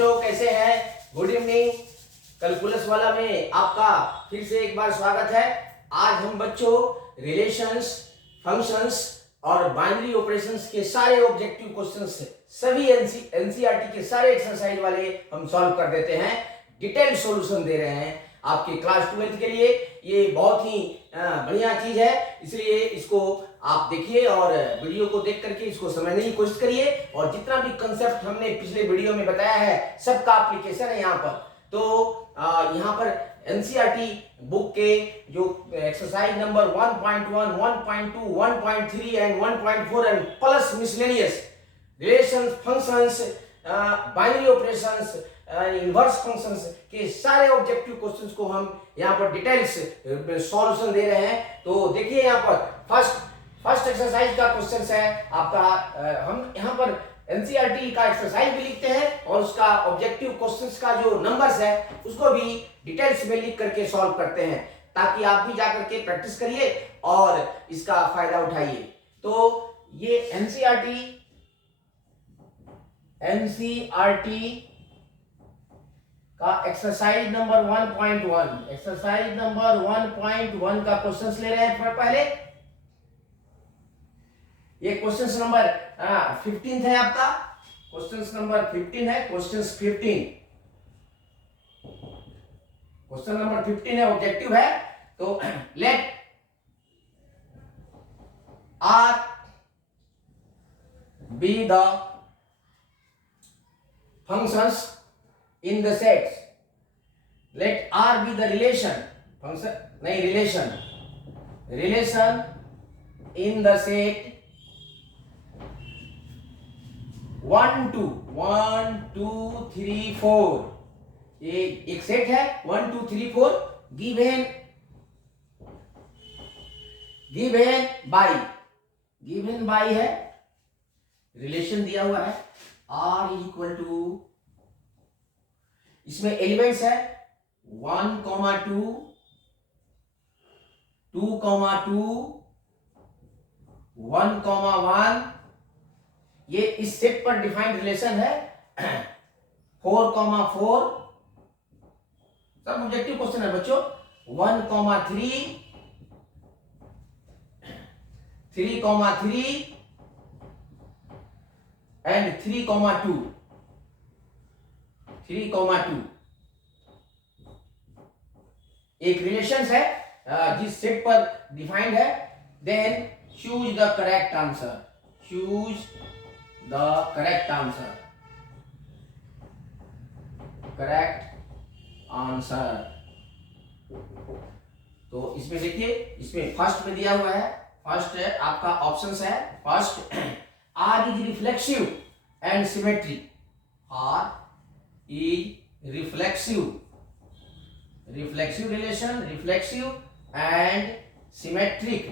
बच्चों, कैसे हैं? Good evening. कैलकुलस वाला में आपका फिर से एक बार स्वागत है। आज हम बच्चों रिलेशंस, फंक्शंस और बाइनरी ऑपरेशंस के सारे ऑब्जेक्टिव क्वेश्चंस सभी एनसीईआरटी के सारे एक्सरसाइज वाले हम सॉल्व कर देते हैं। डिटेल सॉल्यूशन दे रहे हैं आपके क्लास 12 के लिए। ये बहुत ही बढ़िया चीज है, इसलिए इसको आप देखिए और वीडियो को देख करके इसको समझने की कोशिश करिए। और जितना भी कंसेप्ट हमने पिछले वीडियो में बताया है सबका एप्लीकेशन है यहाँ पर। तो यहाँ पर एनसीईआरटी बुक के जो exercise number 1.1, 1.2, 1.3 and 1.4 and plus miscellaneous relations, functions, binary operations, inverse functions के सारे ऑब्जेक्टिव क्वेश्चंस को हम यहाँ पर डिटेल्स सॉल्यूशन दे रहे हैं। तो देखिए यहाँ पर फर्स्ट एक्सरसाइज का क्वेश्चन है आपका। हम यहाँ पर एनसीईआरटी का एक्सरसाइज भी लिखते हैं और उसका ऑब्जेक्टिव क्वेश्चंस का जो नंबर्स है उसको भी डिटेल्स में लिख करके सॉल्व करते हैं, ताकि आप भी जाकर के प्रैक्टिस करिए और इसका फायदा उठाइए। तो ये एनसीईआरटी का एक्सरसाइज नंबर 1.1, एक्सरसाइज नंबर 1.1 का क्वेश्चंस ले रहे हैं। पहले ये क्वेश्चन नंबर 15 है आपका, क्वेश्चन नंबर 15 है। क्वेश्चन नंबर 15 है, ऑब्जेक्टिव है। तो let R be the functions in the sets. Let R be the relation in the set 1 2 3 4। ये एक सेट है 1 2 3 4 given by है, रिलेशन दिया हुआ है R इक्वल टू, इसमें एलिमेंट्स है 1, 2, 2, 2, 1, 1। ये इस सेट पर डिफाइंड रिलेशन है 4, 4। सब ऑब्जेक्टिव क्वेश्चन है बच्चों। 1, 3, 3, 3 एंड 3, 2, 3, 2। एक रिलेशन है जिस सेट पर डिफाइंड है। Then choose the correct answer, तो इसमें देखिए, इसमें फर्स्ट में दिया हुआ है, फर्स्ट है आपका ऑप्शंस है। First, R is reflexive and symmetric. R is reflexive relation, reflexive and symmetric,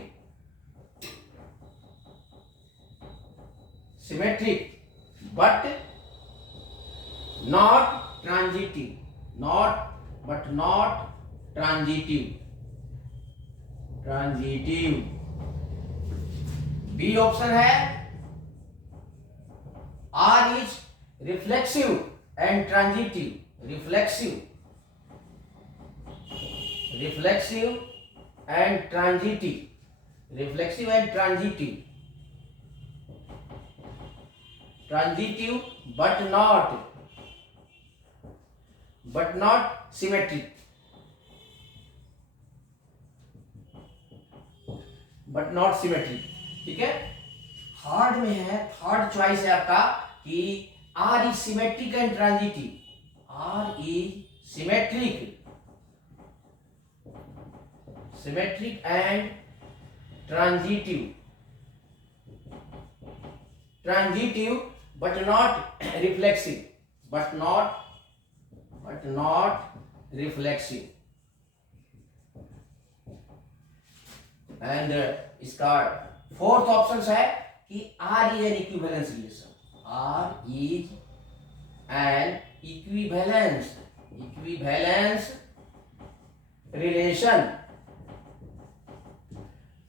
but not transitive, transitive। B option है R is reflexive and transitive, reflexive and transitive, but not symmetric, ठीक है। Third में है, third choice है आपका कि R is symmetric and transitive, transitive but not reflexive, and इसका fourth option है कि R is an equivalence relation,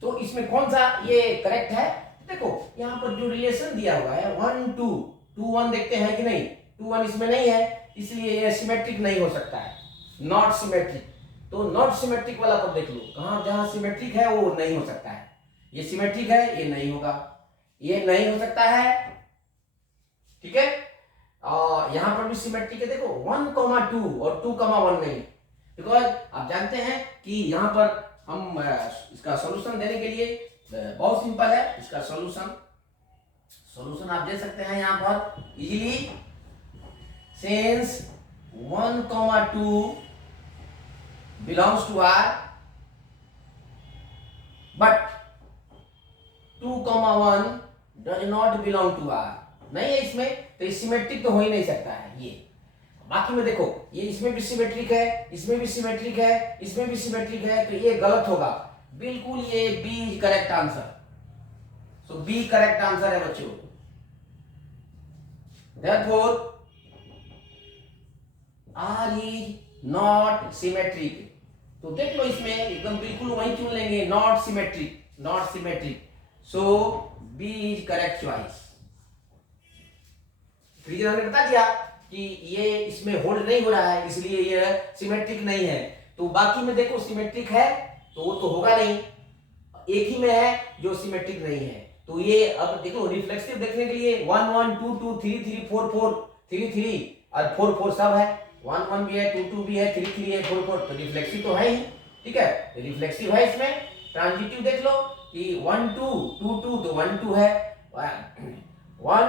तो इसमें कौन सा ये करेक्ट है? देखो यहाँ पर जो रिलेशन दिया हुआ है 1 2 2 1 देखते हैं कि नहीं, 2 1 इसमें नहीं है, इसलिए ये सिमेट्रिक नहीं हो सकता है, नॉट सिमेट्रिक। तो नॉट सिमेट्रिक वाला पर देख लो, कहां जहां सिमेट्रिक है वो नहीं हो सकता है। ये सिमेट्रिक है, ये नहीं होगा, ये नहीं हो सकता है, ठीक है। और यहां पर भी सिमेट्रिक है, देखो 1,2 और 2,1 नहीं, बिकॉज आप जानते हैं कि यहां पर हम इसका सॉल्यूशन देने के लिए बहुत सिंपल है। इसका सॉल्यूशन आप दे सकते हैं यहां पर easily, since 1,2 belongs to R but 2,1 does not belong to R। नहीं है इसमें, तो ये सिमेट्रिक तो हो ही नहीं सकता है ये। बाकी में देखो, ये इसमें भी सिमेट्रिक है, इसमें भी सिमेट्रिक है, इसमें भी सिमेट्रिक है, तो ये गलत होगा बिल्कुल। ये B correct answer, so B correct answer है बच्चों। therefore R is not symmetric। तो देख लो इसमें एकदम बिल्कुल वही चुन लेंगे, not symmetric, not symmetric, so B is correct choice. Reason हमने बता दिया कि ये इसमें होल्ड नहीं हो रहा है, इसलिए ये सिमेट्रिक नहीं है। तो बाकी में देखो सिमेट्रिक है तो वो तो होगा नहीं, एक ही में है जो सिमेट्रिक नहीं है। तो ये अब देखो रिफ्लेक्सिव देखने के लिए 1 1 2 2 3 3 4 4 3 3 और 4 4 सब है, 1 1 भी है, 2 2 भी है, 3 3 है, 4 4, तो रिफ्लेक्सिव तो है ही, ठीक है। रिफ्लेक्सिव है इसमें। ट्रांजिटिव देख लो कि 1 2 2 2 तो 1 2 है, 1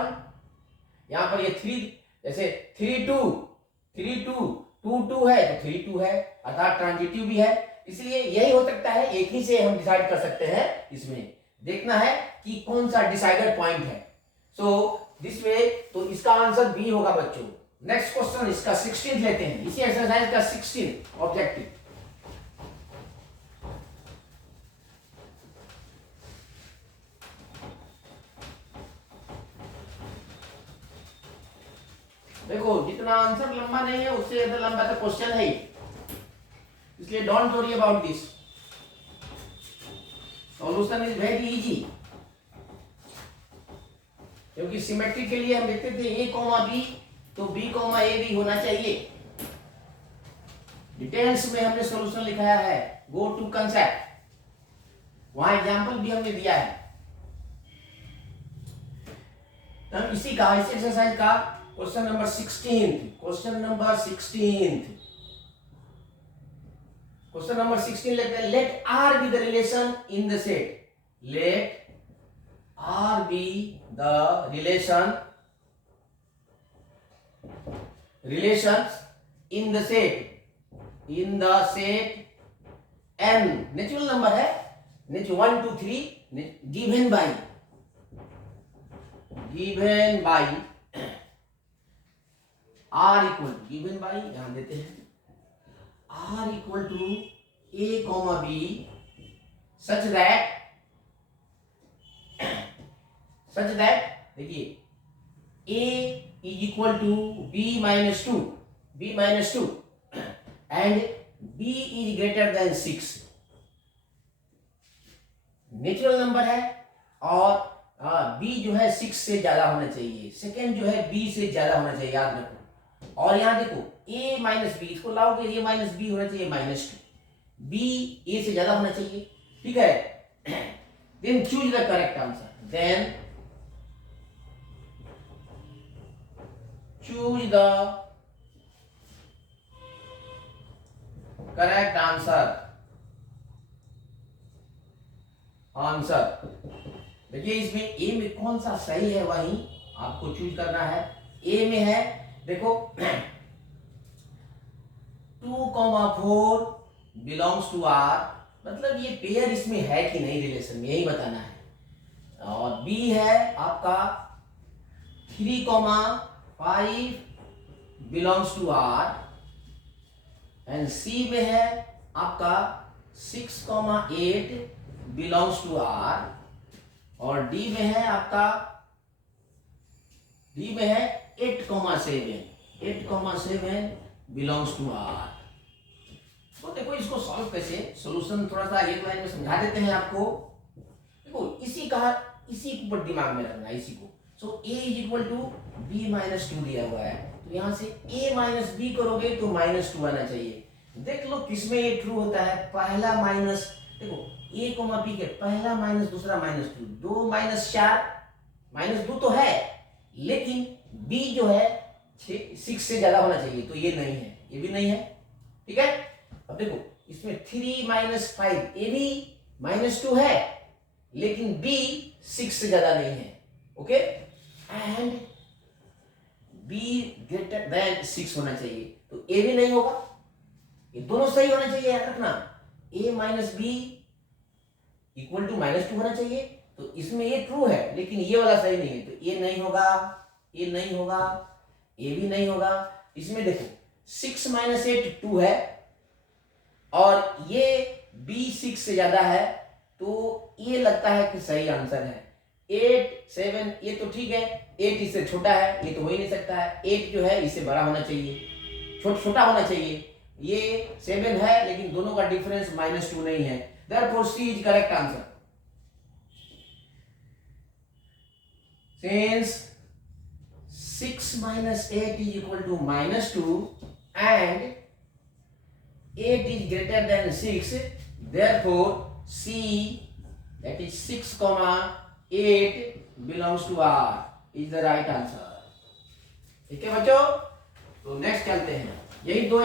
यहां पर ये 3, जैसे 3 2 3 2 2 2 है तो 3 2 है, अर्थात ट्रांजिटिव भी है। इसलिए यही हो सकता है, एक ही से हम डिसाइड कर सकते हैं। इसमें देखना है कि कौन सा डिसाइडर पॉइंट है। सो दिस वे, तो इसका आंसर बी होगा बच्चों। नेक्स्ट क्वेश्चन इसका 16 लेते हैं, इसी एक्सरसाइज का 16 ऑब्जेक्टिव। देखो जितना आंसर लंबा नहीं है उससे ज्यादा लंबा तो क्वेश्चन है ही, इसलिए don't worry about this, solution is very easy. क्योंकि सिमेट्री के लिए हम देखते थे a कॉमा b, तो b कॉमा a भी होना चाहिए। डिटेल्स में हमने सॉल्यूशन लिखाया है, गो टू कंसेप्ट, वहां एग्जांपल भी हमने दिया है। तो इसी का, इस एक्सरसाइज का question number 16, question number 16, question number 16 लेते हैं। Let R be the relation in the set, let R be the relations in the set n, natural number है, 1 2 3 given by R equal to, given by ध्यान देते हैं, R equal to a comma b such that देखिए a is equal to b minus 2 and b is greater than 6। Natural number है और b जो है 6 से ज्यादा होना चाहिए, सेकेंड जो है b से ज्यादा होना चाहिए, याद रखो। और यहां देखो a माइनस बी, इसको लाओगे a माइनस बी होना चाहिए -2, b a से ज्यादा होना चाहिए, ठीक है। Then choose the correct answer, then choose the correct answer. देखिए इसमें a में कौन सा सही है वही आपको चूज करना है। a में है देखो 2,4 बिलोंग्स टू R, मतलब ये पेयर इसमें है कि नहीं रिलेशन में, यही बताना है। और B है आपका 3,5 belongs to R and C में है आपका 6,8 बिलोंग्स टू R और D में है आपका 8,7 बिलोंग्स टू R। तो देखो इसको सॉल्व कैसे, सॉल्यूशन थोड़ा सा एक लाइन में समझा देते हैं आपको। देखो इसी को दिमाग में रखना है, इसी को। So a is equal to b minus 2 दिया हुआ है, तो तो यहां से a माइनस बी करोगे तो -2 आना चाहिए। देख लो किसमें ये ट्रू होता है, पहला माइनस, देखो a कोमा बी के पहला माइनस दूसरा -2, 2 - 4 -2 तो है, लेकिन b जो है 6 से ज्यादा होना चाहिए, तो ये नहीं है, ये भी नहीं है। ठीक है, अब देखो इसमें 3 - 5, ये भी -2 है, लेकिन b 6 से ज्यादा नहीं है। Okay, and b greater than 6 होना चाहिए, तो a भी नहीं होगा, ये दोनों सही होना चाहिए, याद रखना। a minus B equal to -2 होना चाहिए, तो इसमें ये ट्रू है, लेकिन ये वाला सही नहीं है, तो ये नहीं होगा, ये नहीं होगा, ये भी नहीं होगा। इसमें देखो 6 - 8 2 है, और ये b 6 से ज्यादा है, तो ये लगता है कि सही आंसर है। 8 7 ये तो ठीक है, 8 इससे छोटा है, ये तो हो ही नहीं सकता है। 8 जो है इससे बड़ा होना चाहिए, छोटा होना चाहिए। ये 7 है, लेकिन दोनों का डिफरेंस -2 नहीं है, therefore C is correct answer। Since 6 - 8 is equal to -2 and 8 is greater than 6, therefore C, that is 6, 8 belongs to R is the right answer। ठीक है बच्चों, तो नेक्स्ट चलते हैं। यही दो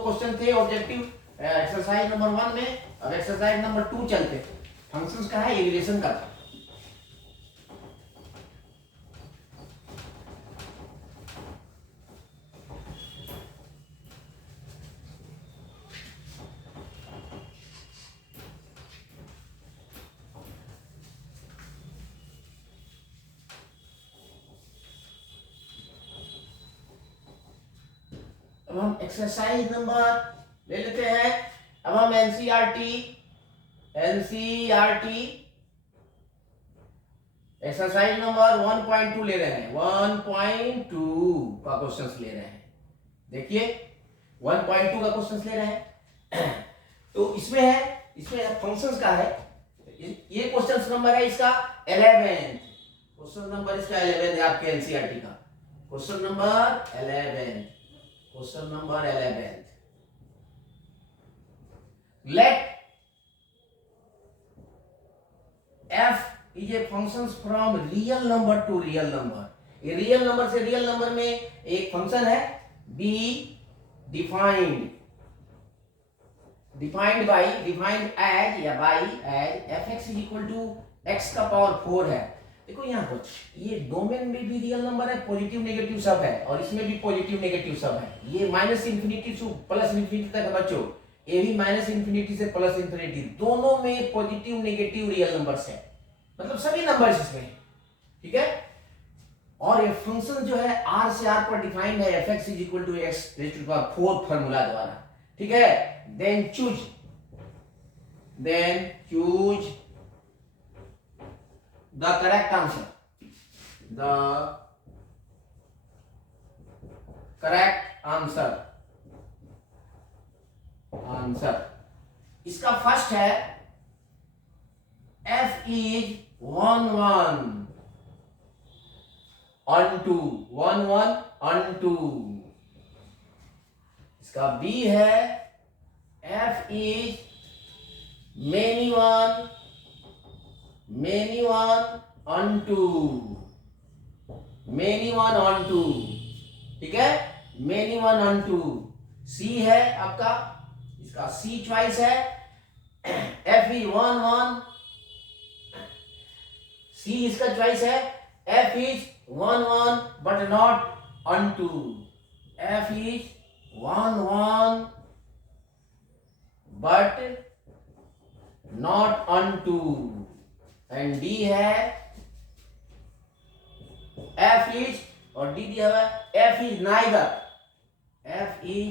क्वेश्चन थे ऑब्जेक्टिव एक्सरसाइज नंबर 1 में, और एक्सरसाइज नंबर 2 चलते हैं। फंक्शंस का है, ये रिलेशन का था। अब हम एक्सरसाइज नंबर ले लेते हैं। अब हम एनसीईआरटी एक्सरसाइज नंबर 1.2 ले रहे हैं। 1.2 का क्वेश्चंस ले रहे हैं। देखिए 1.2 का क्वेश्चंस ले रहे हैं। तो इसमें फंक्शंस का है। ये क्वेश्चन नंबर है इसका 11, क्वेश्चन नंबर इसका 11 है आपके एनसीईआरटी का। Question number 11, let f is a functions from real number to real number। ये रियल नंबर से रियल नंबर में एक फंक्शन है, b डिफाइंड as या by as fx is equal to x का पावर 4 है। देखो यहाँ पर ये डोमेन में भी रियल नंबर है, पॉजिटिव नेगेटिव सब है, और इसमें भी पॉजिटिव नेगेटिव सब है। ये -∞ से +∞ तक है बच्चों, ये भी -∞ से +∞, दोनों में पॉजिटिव नेगेटिव रियल नंबर्स है, मतलब सभी नंबर्स इसमें है। ठीक है, और ये फंक्शन जो है r से r पर डिफाइंड है, fx is equal to x raised to the power 4 formula द्वारा। ठीक है, then choose the correct answer, इसका फर्स्ट है f is 1 1 on 2, 1 1 on 2। इसका b है f is many one on 2, many one on 2। ठीक है, many one on 2। c है आपका, इसका c चॉइस है, f is 1 1, c इसका चॉइस है, f is 1 1 but not on 2, f is 1 1 but not on 2, and d है f is, और d दिया हुआ है f is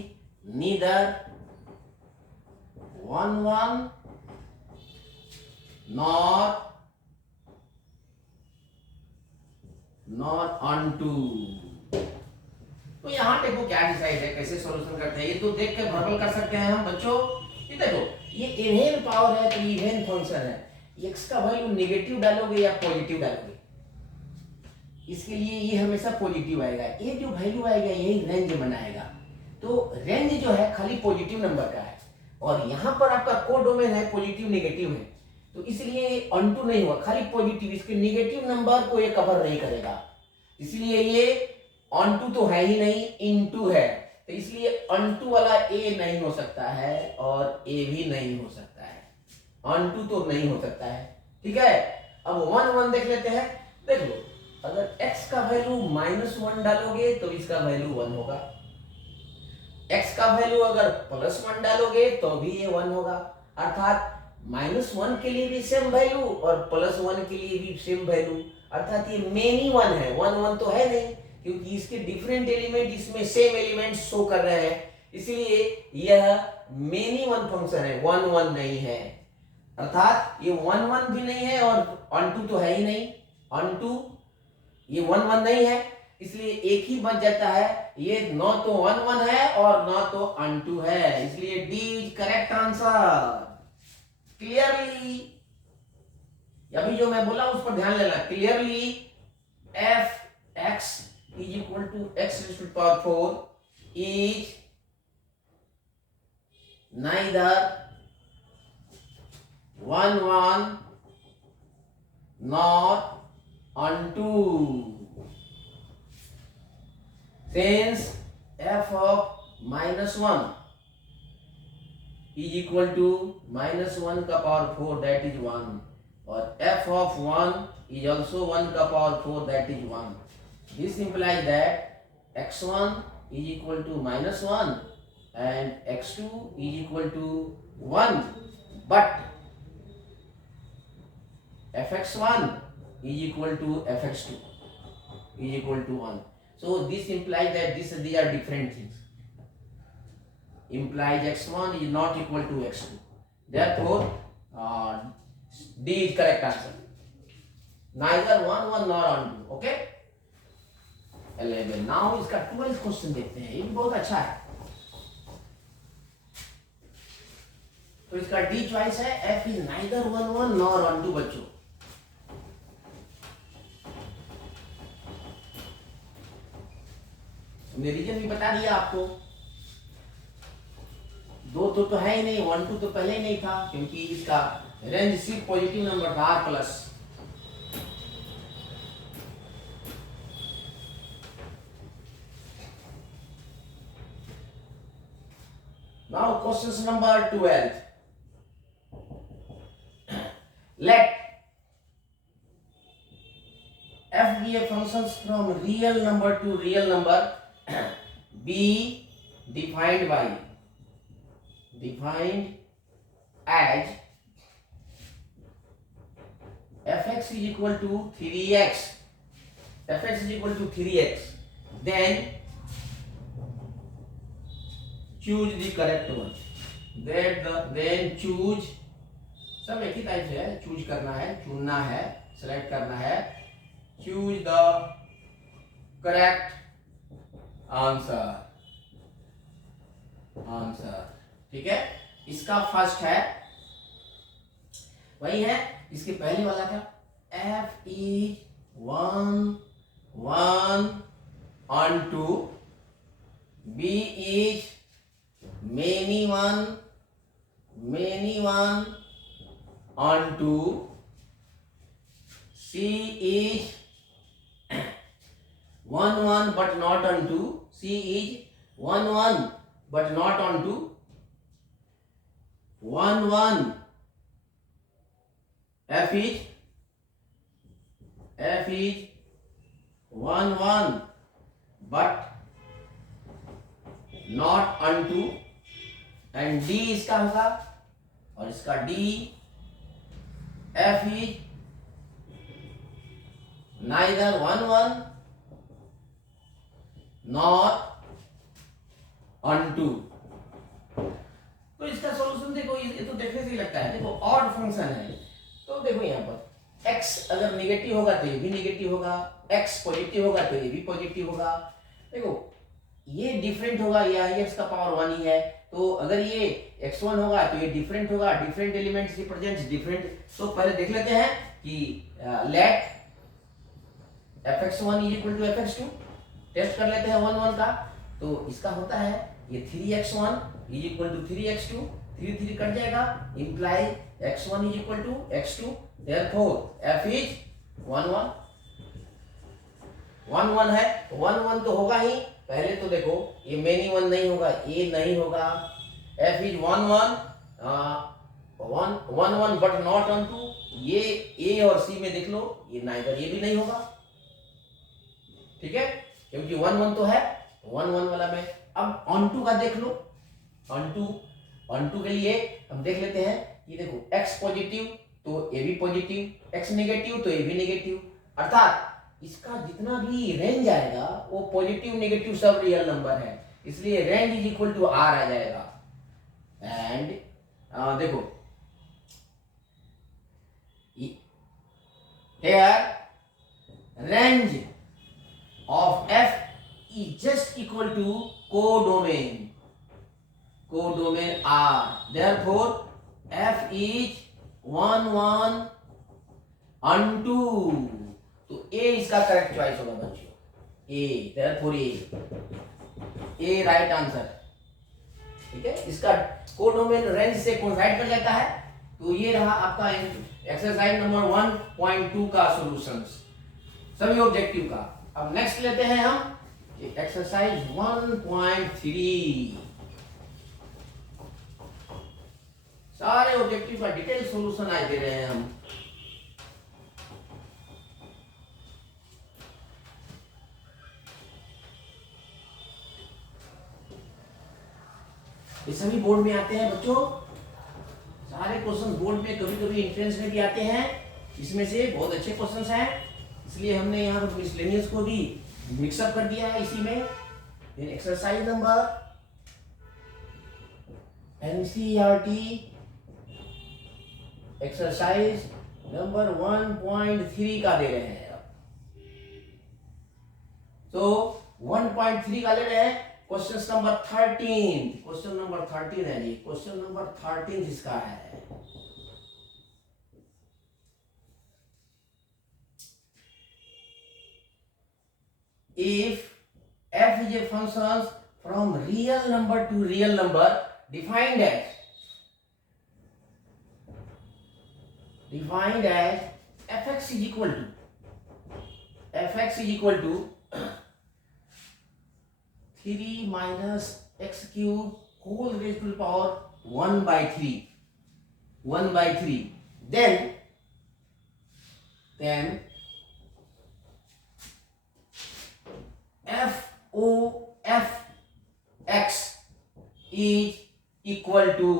neither 1 1 not on 2। तो यहाँ देखो क्या डिसाइड है, कैसे सॉल्यूशन करते हैं, ये तो देख के वर्बल कर सकते हैं हम बच्चों। ये देखो ये इवन पावर है, तो इवन फंक्शन है, x का वैल्यू नेगेटिव डालोगे या पॉजिटिव डालोगे, इसके लिए ये हमेशा पॉजिटिव आएगा, ये जो वैल्यू आएगा यही रेंज बनाएगा। तो रेंज जो है खाली पॉजिटिव नंबर का है, और यहाँ पर आपका कोडोमेन है पॉजिटिव नेगेटिव है, तो इसलिए ऑन टू नहीं हुआ, खाली पॉजिटिव, इसके नेगेटिव नंबर को ये कवर नहीं करेगा, इसलिए ये ऑन टू तो है ही नहीं, इन टू है, तो इसलिए ऑन टू वाला ए नहीं हो सकता है और ए भी नहीं हो सकता है, ऑन टू तो नहीं हो सकता है। ठीक है, अब 1 1 देख लेते हैं। देख लो, अगर x का वैल्यू -1 डालोगे तो इसका वैल्यू 1 होगा, x का वैल्यू अगर +1 डालोगे तो भी ये 1 होगा, अर्थात -1 के लिए भी सेम वैल्यू और +1 के लिए भी सेम वैल्यू, अर्थात ये मेनी 1 है, 1 1 तो है नहीं, क्योंकि इसके डिफरेंट एलिमेंट इसमें सेम एलिमेंट शो कर रहे हैं, इसलिए यह मेनी 1 फंक्शन है, 1 1 नहीं है, अर्थात ये 1 1 भी नहीं है और ऑन टू तो है ही नहीं, ऑन टू ये 1 1 नहीं है, इसलिए एक ही बच जाता है, ये न तो 1 1 है और न तो ऑन टू है, इसलिए D is correct answer. Clearly, अभी जो मैं बोला उस पर ध्यान लेना, clearly F X is equal to X raise to the power 4 is neither 1 1 nor onto, since f of -1 is equal to -1 का पावर 4 that is 1, और f of 1 is also 1 का power 4 that is 1. This implies that x1 is equal to -1 and x2 is equal to 1, but fx1 is equal to fx2 is equal to 1. So this implies that these are different things. Implies x1 is not equal to x2. Therefore, D is correct answer. Neither 1 1 nor on 2. Okay. 11. Now इसका 12th question देखते हैं, ये भी बहुत अच्छा है। तो इसका डी चॉइस है, f is neither 1 1 nor on 2 बच्चों। हमने रीजन भी बता दिया आपको, 2 तो है ही नहीं, 1 2 तो पहले ही नहीं था, क्योंकि इसका रेंज सिर्फ पॉजिटिव नंबर था r plus. Now question number 12. Let f be a functions from real number to real number be defined as fx is equal to 3x, fx is equal to 3x, then choose the correct one, then choose, सब एक ही type से है, choose करना है, चुनना है, select करना है, चूज द करेक्ट आंसर, ठीक है। इसका फर्स्ट है वही है, इसके पहले वाला था f is 1 1 on 2, b is many one on 2, c is 1 1 but not on 2, c is 1 1 but not on 2, 1 1, f is 1 1 but not on 2, and D इसका होगा, और इसका D F is neither 1 1 nor on 2। तो इसका solution देखो, ये तो देखने से ही लगता है, देखो ऑड फंक्शन है, तो देखो यहाँ पर x अगर नेगेटिव होगा तो ये भी नेगेटिव होगा, x पॉजिटिव होगा तो ये भी पॉजिटिव होगा। देखो ये डिफरेंट होगा, या x का पावर 1 ही है, तो अगर ये x1 होगा तो ये डिफरेंट होगा, डिफरेंट एलिमेंट्स रिप्रेजेंट्स डिफरेंट। तो पहले देख लेते हैं कि let fx1 is equal to fx2, test कर लेते हैं 1 1 का। तो इसका होता है ये 3x1 is equal to 3x2, 3 3 cut जाएगा, imply x1 is equal to x2, therefore f is 1 1 1 1 है, 1 1 तो होगा ही। पहले तो देखो ये मेनी 1 नहीं होगा, ये नहीं होगा, f is 1 1 1 1 but not onto, ये a और c में देख लो, ये नाइदर, ये भी नहीं होगा, ठीक है, क्योंकि 1 1 तो है 1 1 वाला में। अब ऑन टू का देख लो, ऑन टू के लिए हम देख लेते हैं, ये देखो x पॉजिटिव तो a भी पॉजिटिव, x नेगेटिव तो a भी नेगेटिव, अर्थात इसका जितना भी रेंज आएगा वो पॉजिटिव नेगेटिव सब रियल नंबर है, इसलिए range is equal to r आ जाएगा। एंड देखो here range of f is just equal to codomain R, therefore f is 1 1 onto, तो a इसका करेक्ट चॉइस होगा बच्चों, a, therefore a right answer, ठीक है। इसका कोडोमेन रेंज से कोइंसाइड कर जाता है, तो ये रहा आपका एक्सरसाइज नंबर 1.2 का सॉल्यूशंस सभी ऑब्जेक्टिव का। अब नेक्स्ट लेते हैं हम एक्सरसाइज 1.3, सारे ऑब्जेक्टिव का डिटेल सॉल्यूशन आज दे रहे हैं हम। ये सभी बोर्ड में आते हैं बच्चों, सारे क्वेश्चन बोर्ड में, कभी कभी एंट्रेंस में भी आते हैं, इसमें से बहुत अच्छे क्वेश्चंस हैं, इसलिए हमने यहाँ पर मिसलेनियस को भी मिक्सअप कर दिया है इसी में। Exercise number NCERT exercise number 1.3 का दे रहे हैं। तो 1.3 का ले रहे हैं, क्वेश्चन नंबर 13, क्वेश्चन नंबर 13 है जी, क्वेश्चन नंबर 13 इसका है। If f is a function from real number to real number defined as fx is equal to 3 minus x cube whole raised to the power 1 by 3, then f(x) is equal to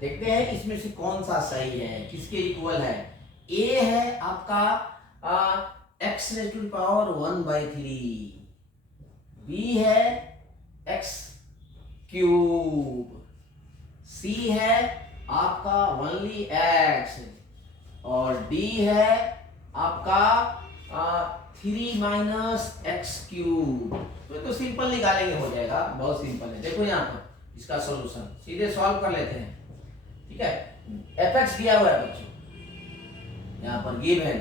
देखते हैं इसमें से कौन सा सही है, किसके equal है। a है आपका x raised to the power 1 by 3, b है x cube, c है आपका ओनली x, और d है आपका 3 माइनस एक्स क्यूब। तो सिंपल निकालेंगे, हो जाएगा, बहुत सिंपल है। देखो यहाँ पर इसका सॉल्यूशन सीधे सॉल्व कर लेते हैं, ठीक है। fx दिया हुआ है बच्चों, यहाँ पर given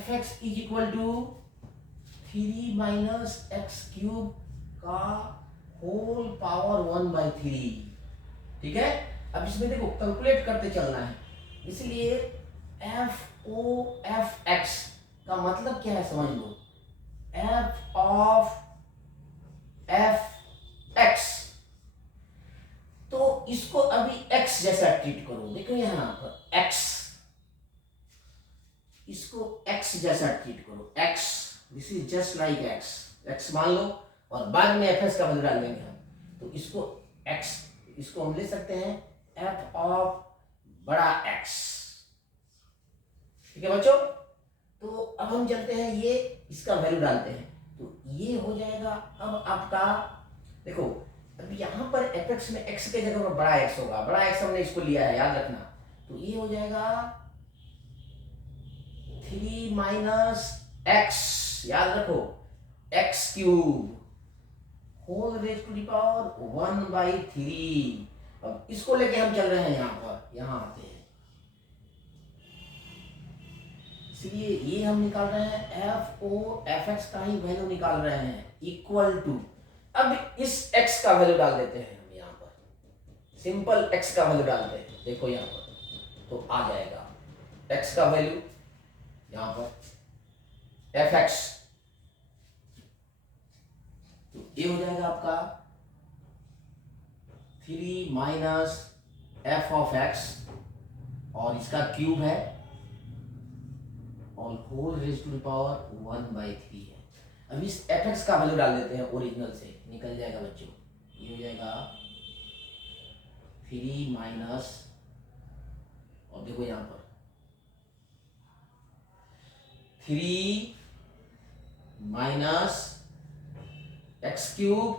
fx is equal to 3 minus X cube का होल पावर 1 by 3, ठीक है। अब इसमें देखो कैलकुलेट करते चलना है, इसलिए f(x) का मतलब क्या है समझ लो, f of fx, तो इसको अभी x जैसा ट्रीट करो। देखो यहां पर x, इसको x जैसा ट्रीट करो, x, this is just like x मान लो, और बाद में fs का बदला लेंगे हम, तो इसको x, इसको हम ले सकते हैं f ऑफ बड़ा x, ठीक है बच्चों। तो अब हम चलते हैं, ये इसका वैल्यू डालते हैं, तो ये हो जाएगा अब आपका, देखो अब यहाँ पर fx में x के जगह पर बड़ा x होगा, बड़ा x हमने इसको लिया है, याद रखना। तो ये हो जाएगा 3 माइनस x, याद रखो, x cube whole raise to the power 1 by 3, अब इसको लेके हम चल रहे हैं यहाँ पर, यहाँ आते हैं, इसलिए ये हम निकाल रहे हैं एफ ओ एफ एक्स का ही वैल्यू निकाल रहे हैं इक्वल टू, अब इस x का वैल्यू डाल देते हैं हम यहाँ पर, सिंपल x का वैल्यू डालते हैं, देखो यहाँ पर तो आ जाएगा x का वैल्यू यहाँ पर एफ एक्स, तो ये हो जाएगा आपका 3 माइनस एफ ऑफ एक्स और इसका क्यूब है और whole raise to the power 1/3 है। अब इस एफ एक्स का वैल्यू डाल देते हैं ओरिजिनल से, निकल जाएगा बच्चों, ये हो जाएगा 3 माइनस, और देखो यहाँ पर 3 माइनस एक्स क्यूब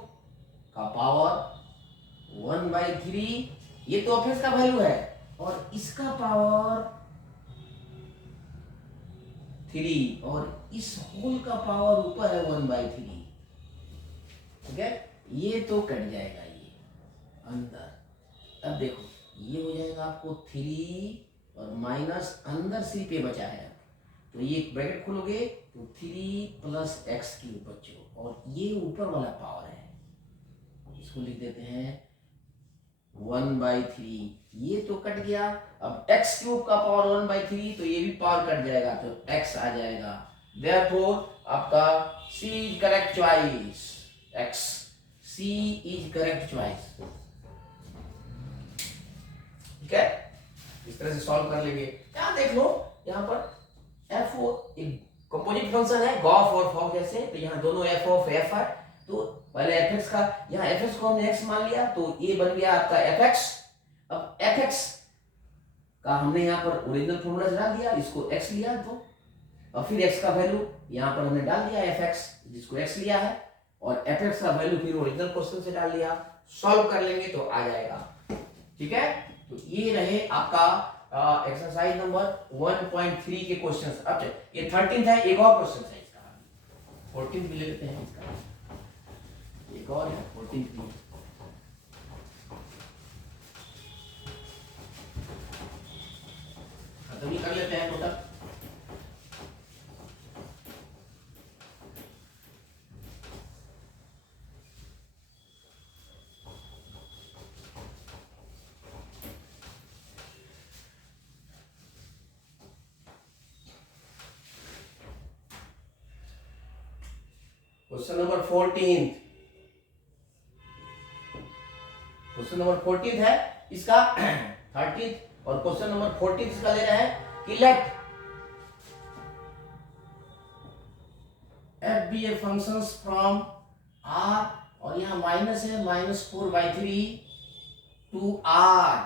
का पावर 1/3, ये तो एफ एक्स का वैल्यू है, और इसका पावर 3 और इस होल का पावर ऊपर है 1/3, ठीक है, ये तो कट जाएगा ये अंदर। अब देखो ये हो जाएगा आपको 3 और माइनस अंदर सिर्फ पे बचा है, तो ये ब्रैकेट खोलोगे तो 3 प्लस एक्स क्यूब बच्चों, और ये ऊपर वाला पावर है, इसको लिख देते हैं 1/3, ये तो कट गया। अब x क्यूब का पावर 1/3, तो ये भी पावर कट जाएगा, तो x आ जाएगा, देयरफॉर आपका C is correct choice, x C is correct choice, ठीक है, इस तरह से सॉल्व कर लेंगे। यहाँ देख लो, यहाँ पर एफ ओ एक कंपोजिट फंक्शन है, गॉफ और फॉग जैसे, तो यहाँ दोनों एफ ऑफ एफ है, तो पहले एफ एक्स का, यहाँ एफ एक्स को हमने एक्स मान लिया, तो ये बन गया आपका एफ एक्स। अब एफ एक्स का हमने यहाँ पर ओरिजिनल फॉर्मूला से डाल दिया, इसको एक्स लिया, तो और फिर एक्स का वैल्यू यहाँ पर हमने डाल दिया एफ एक्स, जिसको एक्स लिया है, और एफ एक्स का वैल्यू फिर ओरिजिनल क्वेश्चन से डाल दिया, सॉल्व कर लेंगे तो आ जाएगा, ठीक है। तो ये रहे आपका एक्सरसाइज नंबर 1.3 के क्वेश्चंस। अब ये 13th है, एक और क्वेश्चन है इसका, 14th भी ले लेते हैं इसका, एक और है 14th भी, खत्म ही कर लेते हैं total. Question number 14th, question number 14th है इसका 30th, और क्वेश्चन नंबर 14th इसका ले रहा है कि let F be A functions from R, और यहाँ माइनस है -4/3 टू आर,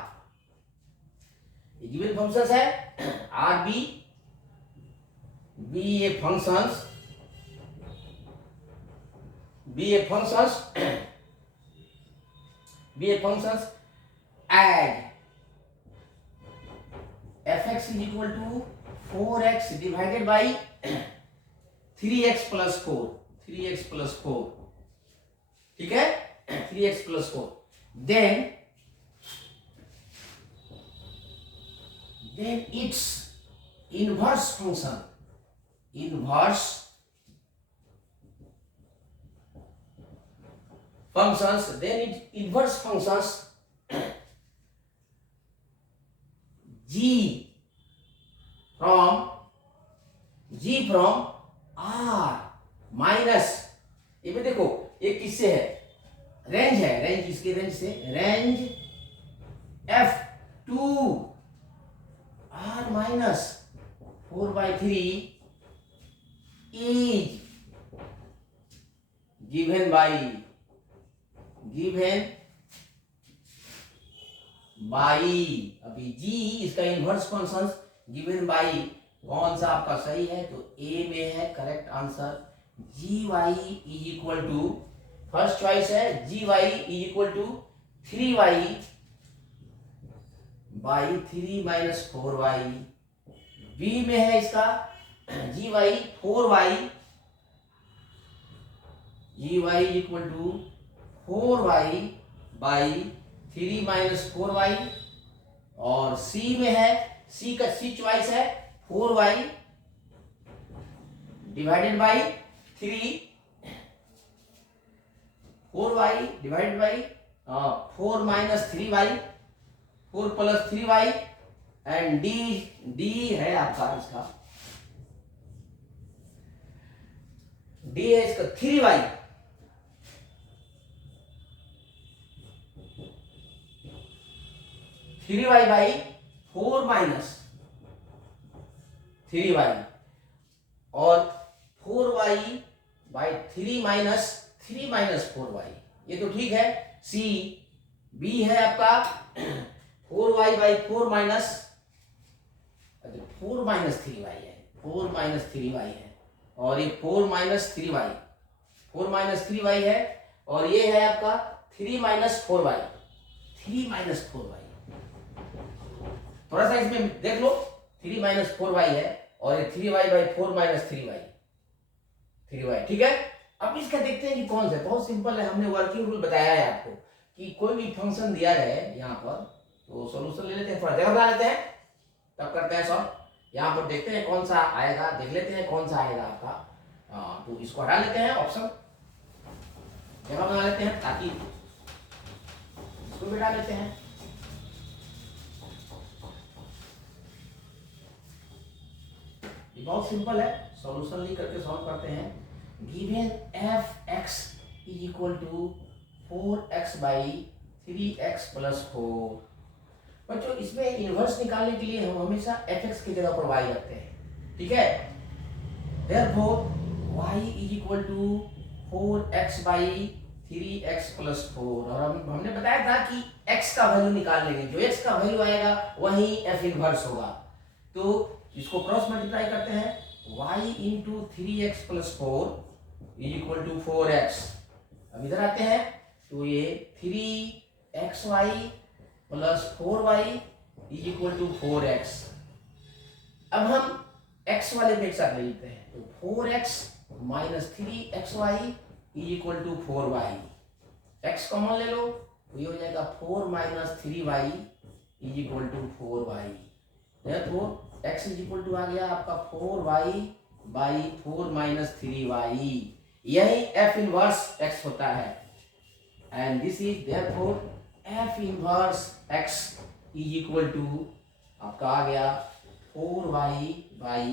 ये गिवन फंक्शंस है R be A functions add fx is equal to 4x divided by 3x plus 4, ठीक है, 3x plus 4, then its inverse functions, then its inverse functions g from r minus, ये भी देखो ये किससे है, रेंज इसके रेंज से, range f to r minus 4/3 is given by अभी g इसका इनवर्स फंक्शन गिवन बाय, कौन सा आपका सही है, तो ए में है correct answer, gy is equal to, first choice है gy is equal to 3y by 3 minus 4y, B में है इसका gy 4y is equal to 4y by 3 minus 4y, और सी में है, सी का सी चॉइस है 4y divided by 3, 4y divided by 4 minus 3y, 4 plus 3y, and D है आपका, इसका डी है इसका 3y, 3y by 4 minus 3y, और 4y by 3 minus 3 minus 4y, ये तो ठीक है। सी बी है आपका 4y by 4 minus 4 minus 3y है, 4 माइनस 3y है, और ये 4 माइनस 3y, 4 माइनस 3y है, और ये है आपका 3 माइनस 4y, 3 माइनस 4y। थोड़ा सा इसमें देख लो, 3 माइनस 4y है, और ये 3y बाई 4 माइनस 3y, ठीक है। अब इसका देखते हैं कि कौन सा, बहुत सिंपल है, हमने वर्किंग रूल बताया है आपको कि कोई भी फंक्शन दिया रहे यहाँ पर तो सॉल्यूशन ले लेते हैं, थोड़ा जगह बना लेते हैं, तब करते हैं सॉल्व। यहाँ पर देखते हैं कौन सा आएगा, देख लेते हैं कौन सा आएगा आपका। तो इसको हटा लेते हैं, ऑप्शन जगह बना लेते हैं, ताकि इसको भी हटा लेते हैं। ये बहुत सिंपल है, सॉल्यूशन लिख करके सॉल्व करते हैं। Given F X is equal to 4x by 3x plus 4। बच्चों इसमें इनवर्स निकालने के लिए हम हमेशा fx की जगह पर y रखते हैं, ठीक है। therefore y is equal to 4x by 3x plus 4, और हमने बताया था कि x का वैल्यू निकाल लेंगे, जो x का वैल्यू आएगा वही f इनवर्स होगा। तो इसको क्रॉस मल्टीप्लाई करते हैं, y into 3x plus 4 is equal to 4x। अब इधर आते हैं तो ये 3xy plus 4y is equal to 4x। अब हम x वाले में एक साथ ले लेते हैं, तो 4x minus 3xy is equal to 4y। x common ले लो तो ये हो जाएगा 4 minus 3y is equal to 4y। therefore x is equal to आ गया आपका 4y बाई 4 माइनस 3y। यही f इनवर्स x होता है, and this is therefore f inverse x is equal to आपका आ गया 4y बाई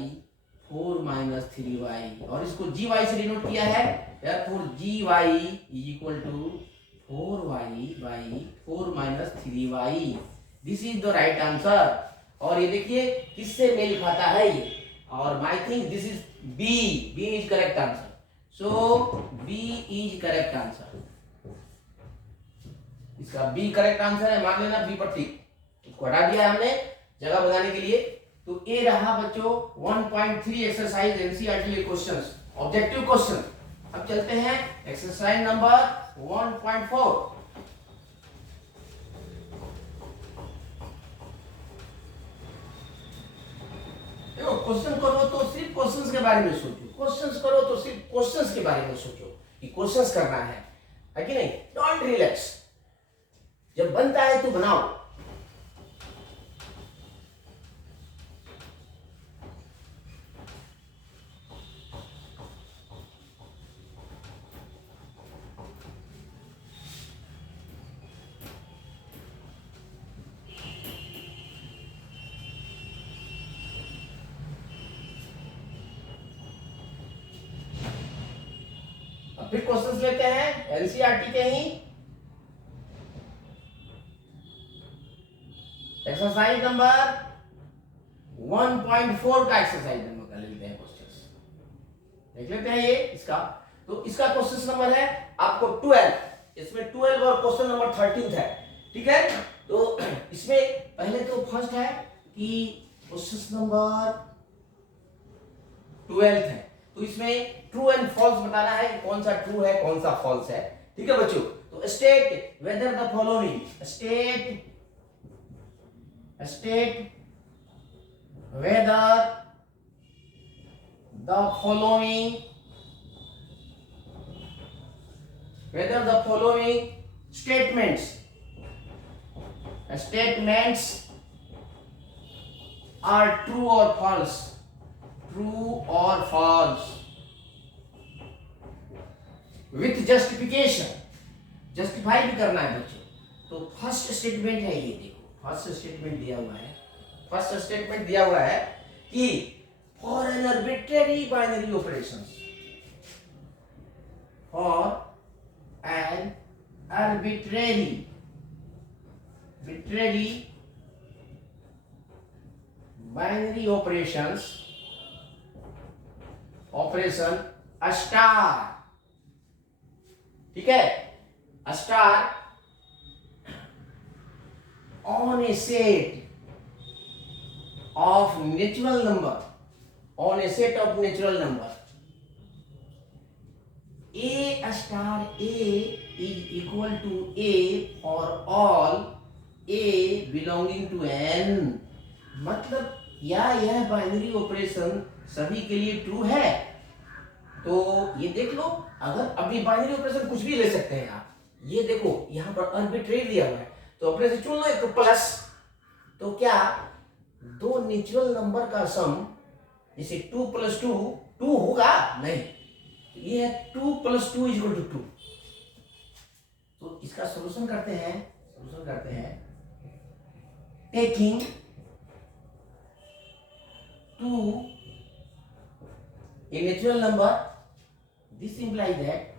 4 माइनस 3y, और इसको gy से डिनोट किया है, therefore gy is equal to 4y by 4 minus 3y। This is the right answer. और ये देखिए किससे मेल खाता है ये, और I think this is B is correct answer. So B is correct answer, इसका बी करेक्ट आंसर है, मान लेना बी पर टिक। इसको हटा दिया हमने जगह बनाने के लिए। तो ये रहा बच्चों 1.3 exercise NCERT questions, objective question. अब चलते हैं एक्सरसाइज नंबर 1.4। देखो क्वेश्चन करो तो सिर्फ क्वेश्चंस के बारे में सोचो, क्वेश्चंस करो तो सिर्फ क्वेश्चंस के बारे में सोचो कि क्वेश्चंस करना है कि नहीं। डोंट रिलैक्स, जब बनता है तो बनाओ। फिर क्वेश्चंस लेते हैं एनसीईआरटी के ही। एक्सरसाइज नंबर 1.4 का एक्सरसाइज नंबर कर लेते हैं क्वेश्चंस, देख लेते हैं ये इसका। तो इसका क्वेश्चन नंबर है आपको 12, इसमें 12 और क्वेश्चन नंबर 13 है, ठीक है। तो इसमें पहले तो फर्स्ट है कि क्वेश्चन नंबर 12 है, तो इसमें ट्रू एंड फॉल्स बताना है कि कौन सा ट्रू है कौन सा फॉल्स है, ठीक है बच्चों। तो state whether the following, state whether the following statements statements are true or false, true or false with justification, justify भी करना है बच्चों। तो फर्स्ट स्टेटमेंट है ये, देखो फर्स्ट स्टेटमेंट दिया हुआ है, फर्स्ट स्टेटमेंट दिया हुआ है कि for an arbitrary binary operations, for an arbitrary binary operations, operation star, ठीक है, star on a set of natural number, on a set of natural number, A star A is equal to A for all A belonging to N, मतलब यह binary operation सभी के लिए true है। तो ये देख लो, अगर अभी बाइनरी ऑपरेशन कुछ भी ले सकते हैं आप, ये देखो यहाँ पर आर्बिट्रेरी दिया हुआ है, तो अपने से चुन लो एक प्लस, तो क्या दो नेचुरल नंबर का सम, जैसे 2 + 2 2 होगा नहीं, ये है 2 + 2 = 2। तो इसका सॉल्यूशन करते हैं taking 2 a natural number, this implies that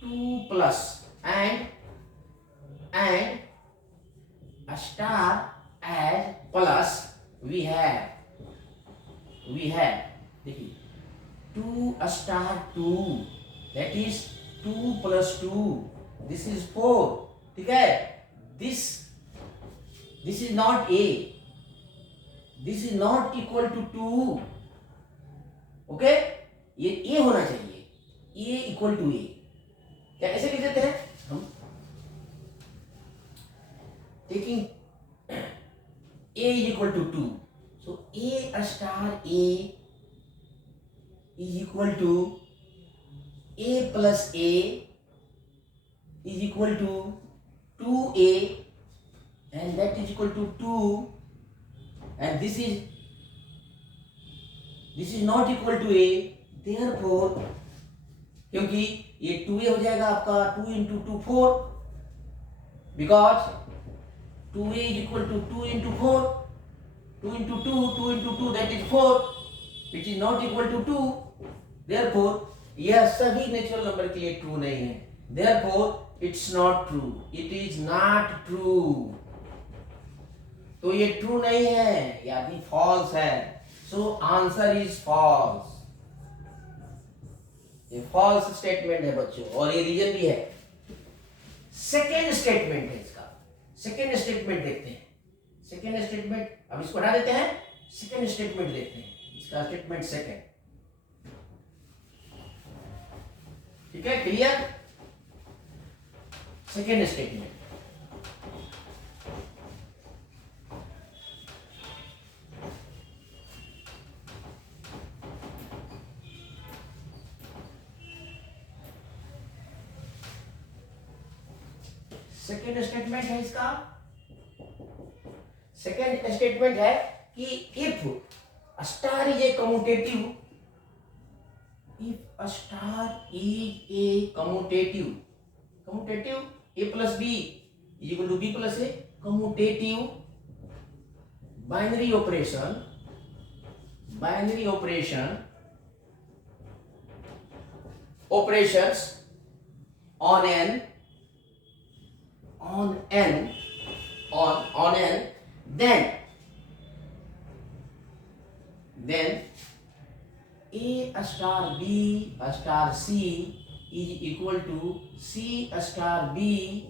2 plus and a star as plus we have देखिए 2 star 2, that is 2 + 2, this is 4, ठीक है, this is not A, this is not equal to 2, okay, ये A होना चाहिए, A equal to A, क्या ऐसे लिख देते हैं हम, taking A equal to 2, so A star A is equal to A plus A is equal to 2A, and that is equal to 2, and this is not equal to A, therefore क्योंकि ये 2A हो जाएगा आपका 2 × 2 4, because 2A is equal to 2 × 4, 2 × 2 2 × 2 that is 4, which is not equal to 2, therefore यह सभी natural number के लिए true नहीं है, therefore it's not true, it is not true, तो ये ट्रू नहीं है, यानी फॉल्स है, सो आंसर इज फॉल्स, ये फॉल्स स्टेटमेंट है बच्चों, और ये रीजन भी है। सेकेंड स्टेटमेंट है इसका, सेकेंड स्टेटमेंट देखते हैं, सेकेंड स्टेटमेंट, अब इसको हटा देते हैं, सेकेंड स्टेटमेंट देखते हैं, इसका स्टेटमेंट सेकेंड, ठीक है, clear, second statement, second statement है इसका, सेकेंड स्टेटमेंट है कि if star is a commutative, if a star is a commutative A plus B is equal to B plus A, commutative binary operation operations on n, then A star B star C is equal to C star B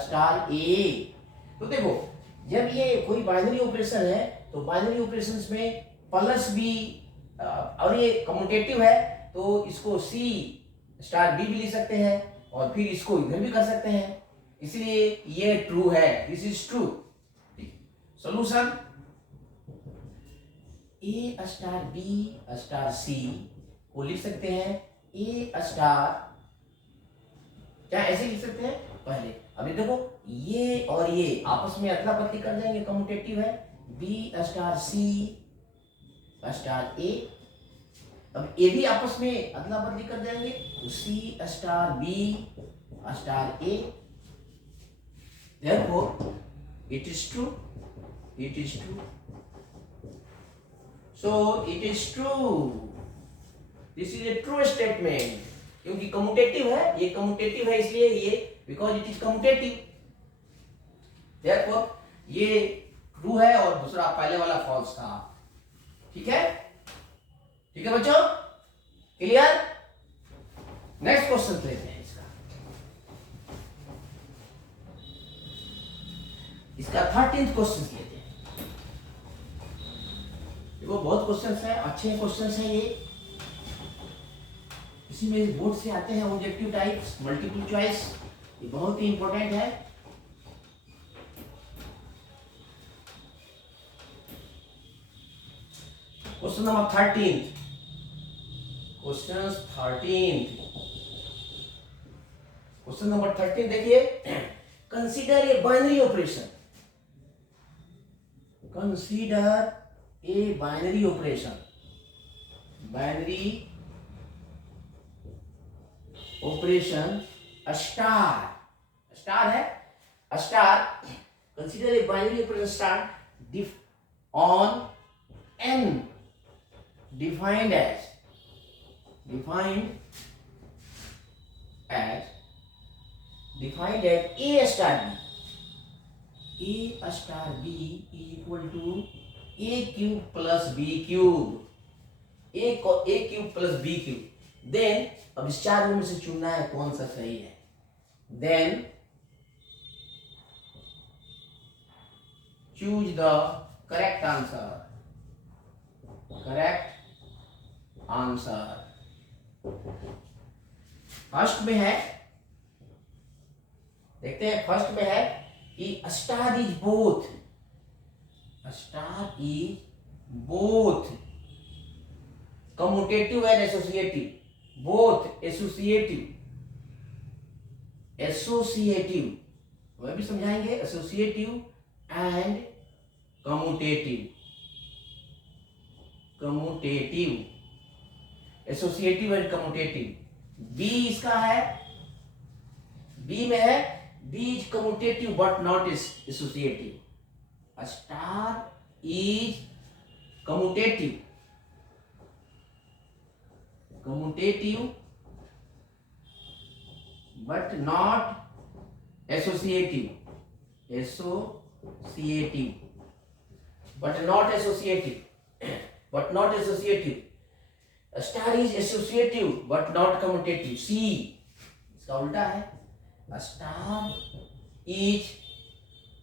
star A। तो देखो, जब ये कोई binary operation है तो binary operations में plus B, और ये कम्यूटेटिव है तो इसको C स्टार B भी लिख सकते हैं और फिर इसको इधर भी कर सकते हैं, इसलिए ये ट्रू है, this is true. Solution A star B star C को लिख सकते हैं A स्टार, क्या ऐसे लिख सकते हैं, पहले। अभी देखो ये और ये आपस में अदला बदली कर देंगे, कम्यूटेटिव है, बी स्टार सी स्टार ए। अब ए भी आपस में अदला बदली कर देंगे, तो C star B star A. Therefore, it is true. It is true. So it is true. This is a true statement. क्योंकि कम्यूटेटिव है, ये कम्यूटेटिव है इसलिए ये, because it is commutative. Therefore ये ट्रू है और दूसरा पहले वाला फॉल्स था। ठीक है, ठीक है बच्चों, क्लियर। नेक्स्ट क्वेश्चन लेते हैं इसका 13th क्वेश्चन लेते हैं। देखो बहुत क्वेश्चंस हैं, अच्छे क्वेश्चंस हैं ये, इसी में बोर्ड से आते हैं ऑब्जेक्टिव टाइप्स, मल्टीपल चॉइस, ये बहुत ही इंपॉर्टेंट है। क्वेश्चन नंबर 13, क्वेश्चन नंबर 13 देखिए, consider a binary operation, consider a binary operation, star है, consider a binary operation star on n defined as a star b is equal to a cube plus b cube, a cube plus b cube। Then अब इस चार में से चुनना है कौन सा सही है। Then choose the correct answer. First में है, देखते हैं, फर्स्ट में है कि star is both commutative and associative, associative वह भी समझाएंगे, associative and commutative, associative and commutative. B इसका है, बी में है, B is commutative but not associative. A star is commutative but not associative, but not associative. A star is associative but not commutative. C इसका उल्टा है, a star is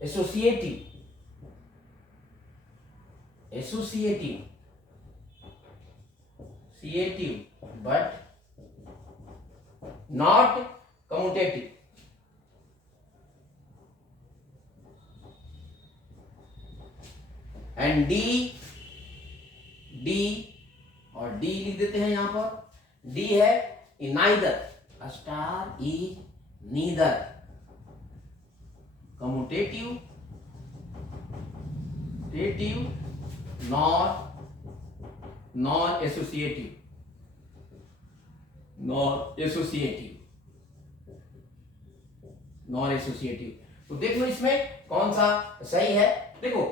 associative but not commutative। And D और D लिख देते हैं यहां पर, D है neither, a star is neither commutative nor associative। तो देख लो इसमें कौन सा सही है। देखो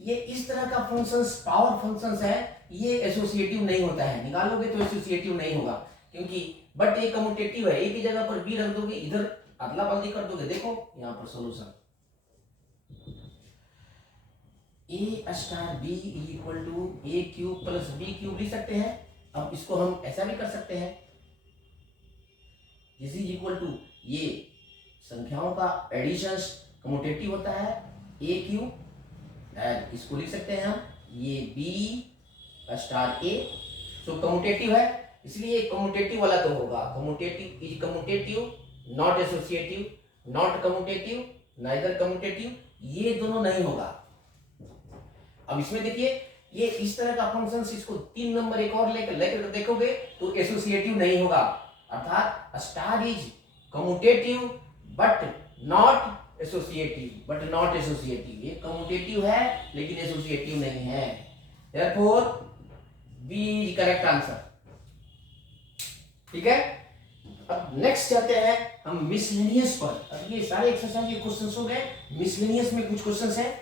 ये इस तरह का फंक्शंस, पावर फंक्शंस है, ये एसोसिएटिव नहीं होता है, निकालोगे तो एसोसिएटिव नहीं होगा, क्योंकि बट ये कम्यूटेटिव है। एक ही जगह पर बी रख दोगे, इधर अदला बदली कर दोगे। देखो यहां पर solution, A star B equal to A cube plus B cube लिख सकते हैं। अब इसको हम ऐसा भी कर सकते हैं, दिस इज इक्वल टू, ये संख्याओं का एडिशन कम्यूटेटिव होता है, ए क्यूब, एंड इसको लिख सकते हैं हम, ये बी स्टार ए, सो कम्यूटेटिव है, इसलिए कम्यूटेटिव वाला तो होगा। Commutative is commutative, not associative, not commutative, neither commutative, ये दोनों नहीं होगा। अब इसमें देखिए ये इस तरह का फंक्शन, इसको 3 नंबर एक और लेकर देखोगे तो एसोसिएटिव नहीं होगा, अर्थात star is commutative but not associative, ये कम्यूटेटिव है लेकिन एसोसिएटिव नहीं है। Therefore B is correct answer. ठीक है, अब नेक्स्ट चलते हैं हम मिसलेनियस पर। अब ये सारे एक्सरसाइज के क्वेश्चंस हो गए। मिसलेनियस में कुछ क्वेश्चंस हैं,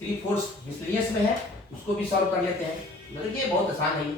3/4 मिसलेनियस में है, उसको भी सॉल्व कर लेते हैं। मतलब ये बहुत आसान है ये।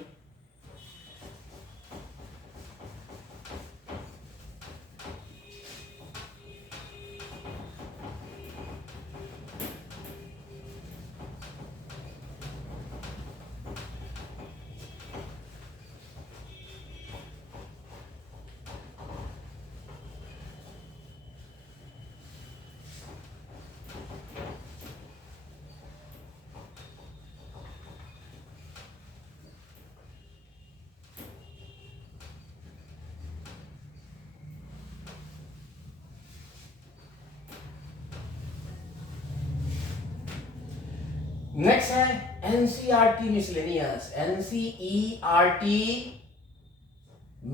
नेक्स्ट है NCERT miscellaneous, NCERT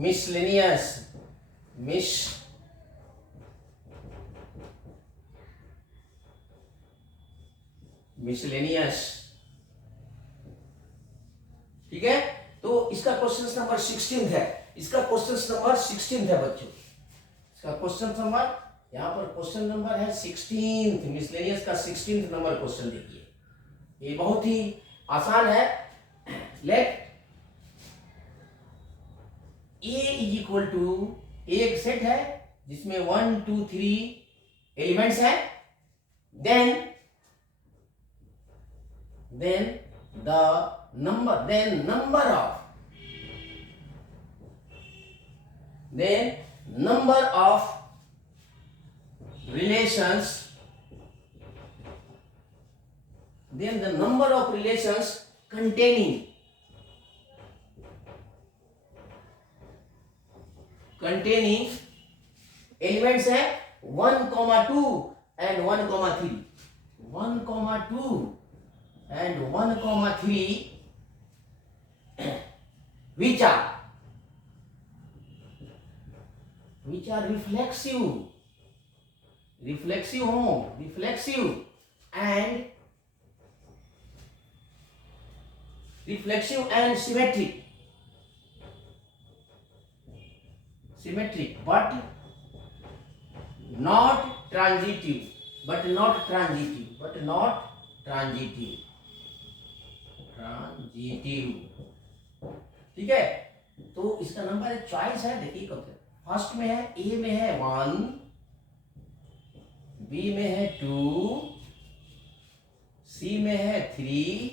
miscellaneous, miscellaneous. ठीक है, तो इसका क्वेश्चन नंबर 16 है, इसका क्वेश्चन नंबर 16 है बच्चों। इसका क्वेश्चन नंबर, यहां पर क्वेश्चन नंबर है 16, मिसलेनियस का 16 नंबर क्वेश्चन देखिए। ये बहुत ही आसान है। Let A is equal to, एक सेट है जिसमें 1 2 3 एलिमेंट्स हैं। Then the number of relations, then the number of relations containing elements है 1, 2 and 1, 3, 1, 2 and 1, 3 which are reflexive and symmetric but not transitive, ठीक है। तो इसका नंबर है, चॉइस है, देखिए कब से। फर्स्ट में है, ए में है 1, बी में है 2, सी में है 3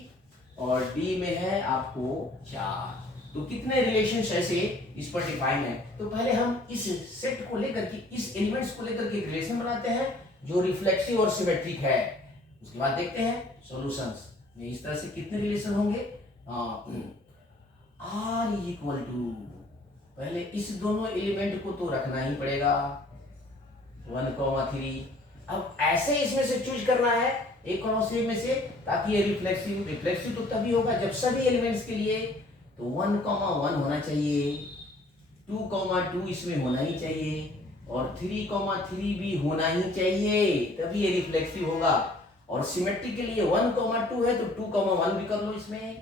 और डी में है आपको 4। तो कितने रिलेशंस ऐसे इस पर डिफाइन है। तो पहले हम इस सेट को लेकर के, इस एलिमेंट्स को लेकर के एक रिलेशन बनाते हैं जो रिफ्लेक्सिव और सिमेट्रिक है। उसके बाद देखते हैं सॉल्यूशंस में इस तरह से कितने रिलेशन होंगे। आर इज इक्वल टू, पहले इस दोनों एलिमेंट को तो रखना ही पड़ेगा 1, 3। अब ऐसे इसमें से चूज करना है एक और से में से, ताकि ये रिफ्लेक्सिव तो तभी होगा जब सभी एलिमेंट्स के लिए तो 1, 1 होना चाहिए, 2, 2 इसमें होना ही चाहिए और 3, 3 भी होना ही चाहिए, तभी ये रिफ्लेक्सिव होगा। और सिमेट्रिक के लिए 1, 2 है तो 2, 1 भी कर लो इसमें।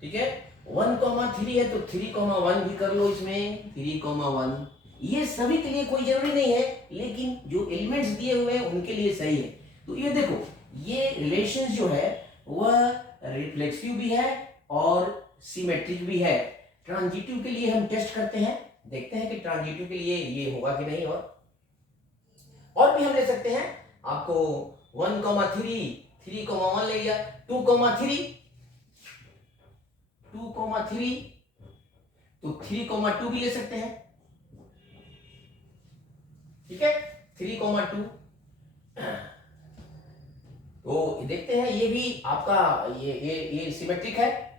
ठीक है, 1, 3 है तो 3, 1 भी कर लो इसमें, 3, 1। ये सभी के लिए कोई जरूरी नहीं है, लेकिन जो एलिमेंट्स दिए हुए हैं उनके लिए सही है। तो ये देखो, ये रिलेशन जो है वह रिफ्लेक्सिव भी है और सिमेट्रिक भी है। ट्रांजिटिव के लिए हम टेस्ट करते हैं, देखते हैं कि ट्रांजिटिव के लिए ये होगा कि नहीं। और भी हम ले सकते हैं, आपको 1, 3, 3, 1 ले लिया, 2, 3, तो 3, 2 भी ले सकते हैं। ठीक है, 3, 2। तो देखते हैं, ये भी आपका ये सिमेट्रिक है।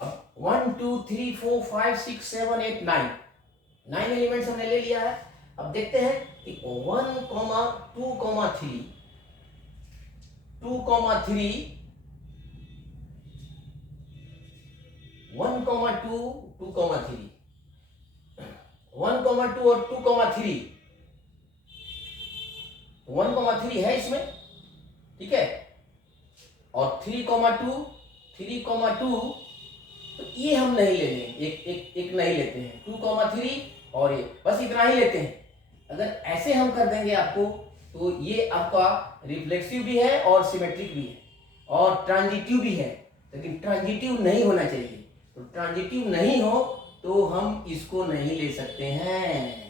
अब 1 2 3 4 5 6 7 8 9 एलिमेंट्स हमने ले लिया है। अब देखते हैं कि 1, 2, 3, 2, 3, 1, 2, 2, 3, 1,2 और 2,3, 1,3 है इसमें, ठीक है, और 3,2, 3,2, तो ये हम नहीं ले लेंगे, एक नहीं लेते हैं, 2,3 और ये बस इतना ही लेते हैं। अगर ऐसे हम कर देंगे आपको, तो ये आपका रिफ्लेक्सिव भी है और सिमेट्रिक भी है और ट्रांजिटिव भी है, लेकिन ट्रांजिटिव नहीं होना चाहिए। तो ट्रांजिटिव नहीं हो तो हम इसको नहीं ले सकते हैं।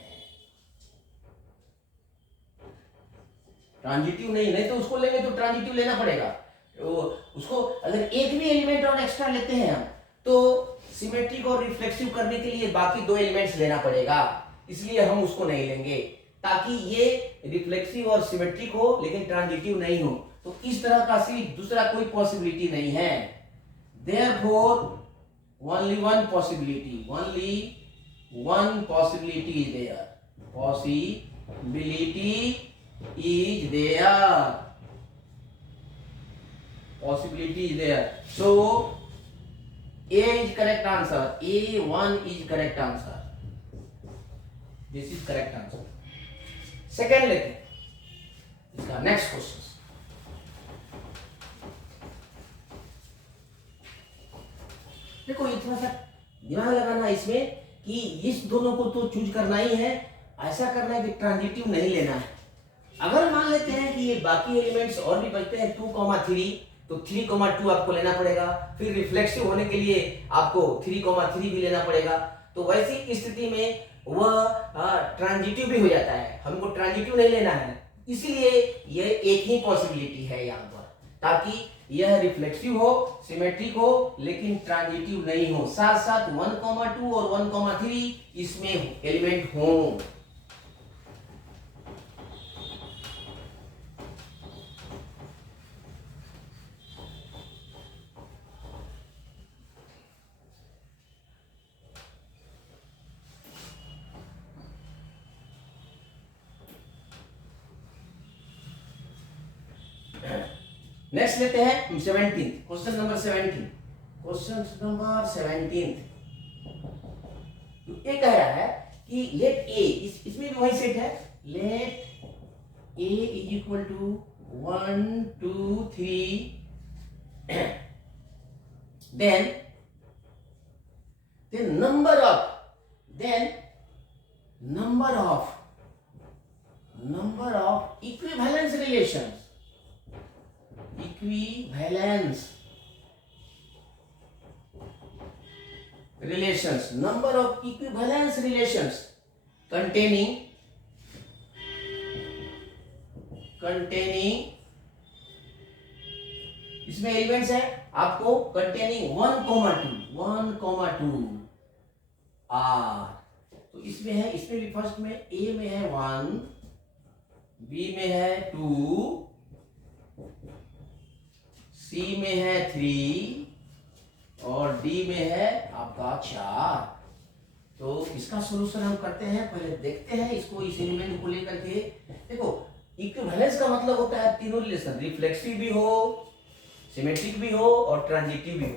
ट्रांजिटिव नहीं तो उसको लेंगे तो ट्रांजिटिव लेना पड़ेगा। तो उसको अगर एक भी एलिमेंट और एक्स्ट्रा लेते हैं हम, तो सिमेट्रिक और रिफ्लेक्सिव करने के लिए बाकी 2 एलिमेंट्स लेना पड़ेगा, इसलिए हम उसको नहीं लेंगे, ताकि ये रिफ्लेक्सिव और सिमेट्रिक हो लेकिन ट्रांजिटिव नहीं हो। तो इस तरह का सिर्फ दूसरा कोई पॉसिबिलिटी नहीं है। Therefore only one possibility is there, possibility is there, so A is correct answer, A1 is correct answer, this is correct answer। Second लेते हैं इसका नेक्स्ट क्वेश्चन। देखो ये थोड़ा सा दिमाग लगाना इसमें कि इस दोनों को तो चूज करना ही है, ऐसा करना है कि ट्रांजिटिव नहीं लेना है। अगर मान लेते हैं कि ये बाकी एलिमेंट्स और भी बचते हैं 2,3, तो 3,2 आपको लेना पड़ेगा, फिर रिफ्लेक्सिव होने के लिए आपको 3,3 भी लेना पड़ेगा। तो वैसी स्थिति में वह ट्रांजिटिव भी हो जाता है, हमको ट्रांजिटिव नहीं लेना है, इसलिए यह एक ही पॉसिबिलिटी है यहाँ पर, ताकि यह रिफ्लेक्सिव हो, सिमेट्रिक हो, लेकिन ट्रांजिटिव नहीं हो। साथ साथ 1,2 और 1,3 इसमें एलिमेंट हो। नेक्स्ट लेते हैं 17, क्वेश्चन नंबर 17। क्वेश्चन नंबर 17 ये कह रहा है कि लेट ए, इसमें भी वही सेट है, let A is equal to 1 2 3, then number of equivalence relations, number of equivalence relations containing इसमें एलिमेंट्स है आपको containing 1,2 R। तो इसमें है, इसमें भी फर्स्ट में A में है 1, B में है 2, C में है 3 और D में है आपका 4। तो इसका सॉल्यूशन हम करते हैं, पहले देखते हैं इसको, इस एलिमेंट को लेकर के। देखो इक्विवेलेंस का मतलब होता है तीनों रिलेशन, रिफ्लेक्सिव भी हो, सिमेट्रिक भी हो और ट्रांजिटिव भी हो।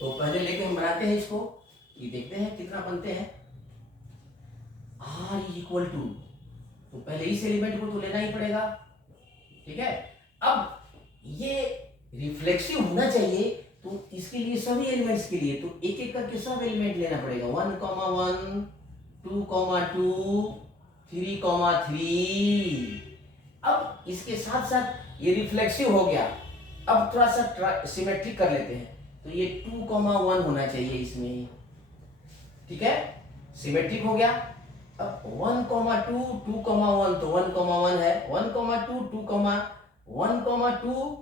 तो पहले लेके हम बनाते हैं इसको, ये देखते हैं कितना बनते हैं। R इक्वल टू, तो पहले इस एलिमेंट को तो लेना ही पड़ेगा, ठीक है। अब ये रिफ्लेक्सिव होना चाहिए, तो इसके लिए सभी एलिमेंट्स के लिए तो एक एक करके सब एलिमेंट लेना पड़ेगा। 1,1 2,2 3,3। अब इसके साथ साथ ये रिफ्लेक्सिव हो गया, अब थोड़ा सा सिमेट्रिक कर लेते हैं, तो ये 2,1 होना चाहिए इसमें, ठीक है, सिमेट्रिक हो गया। अब 1,2 2,1, तो 1,1 है, 1,2 2,1,2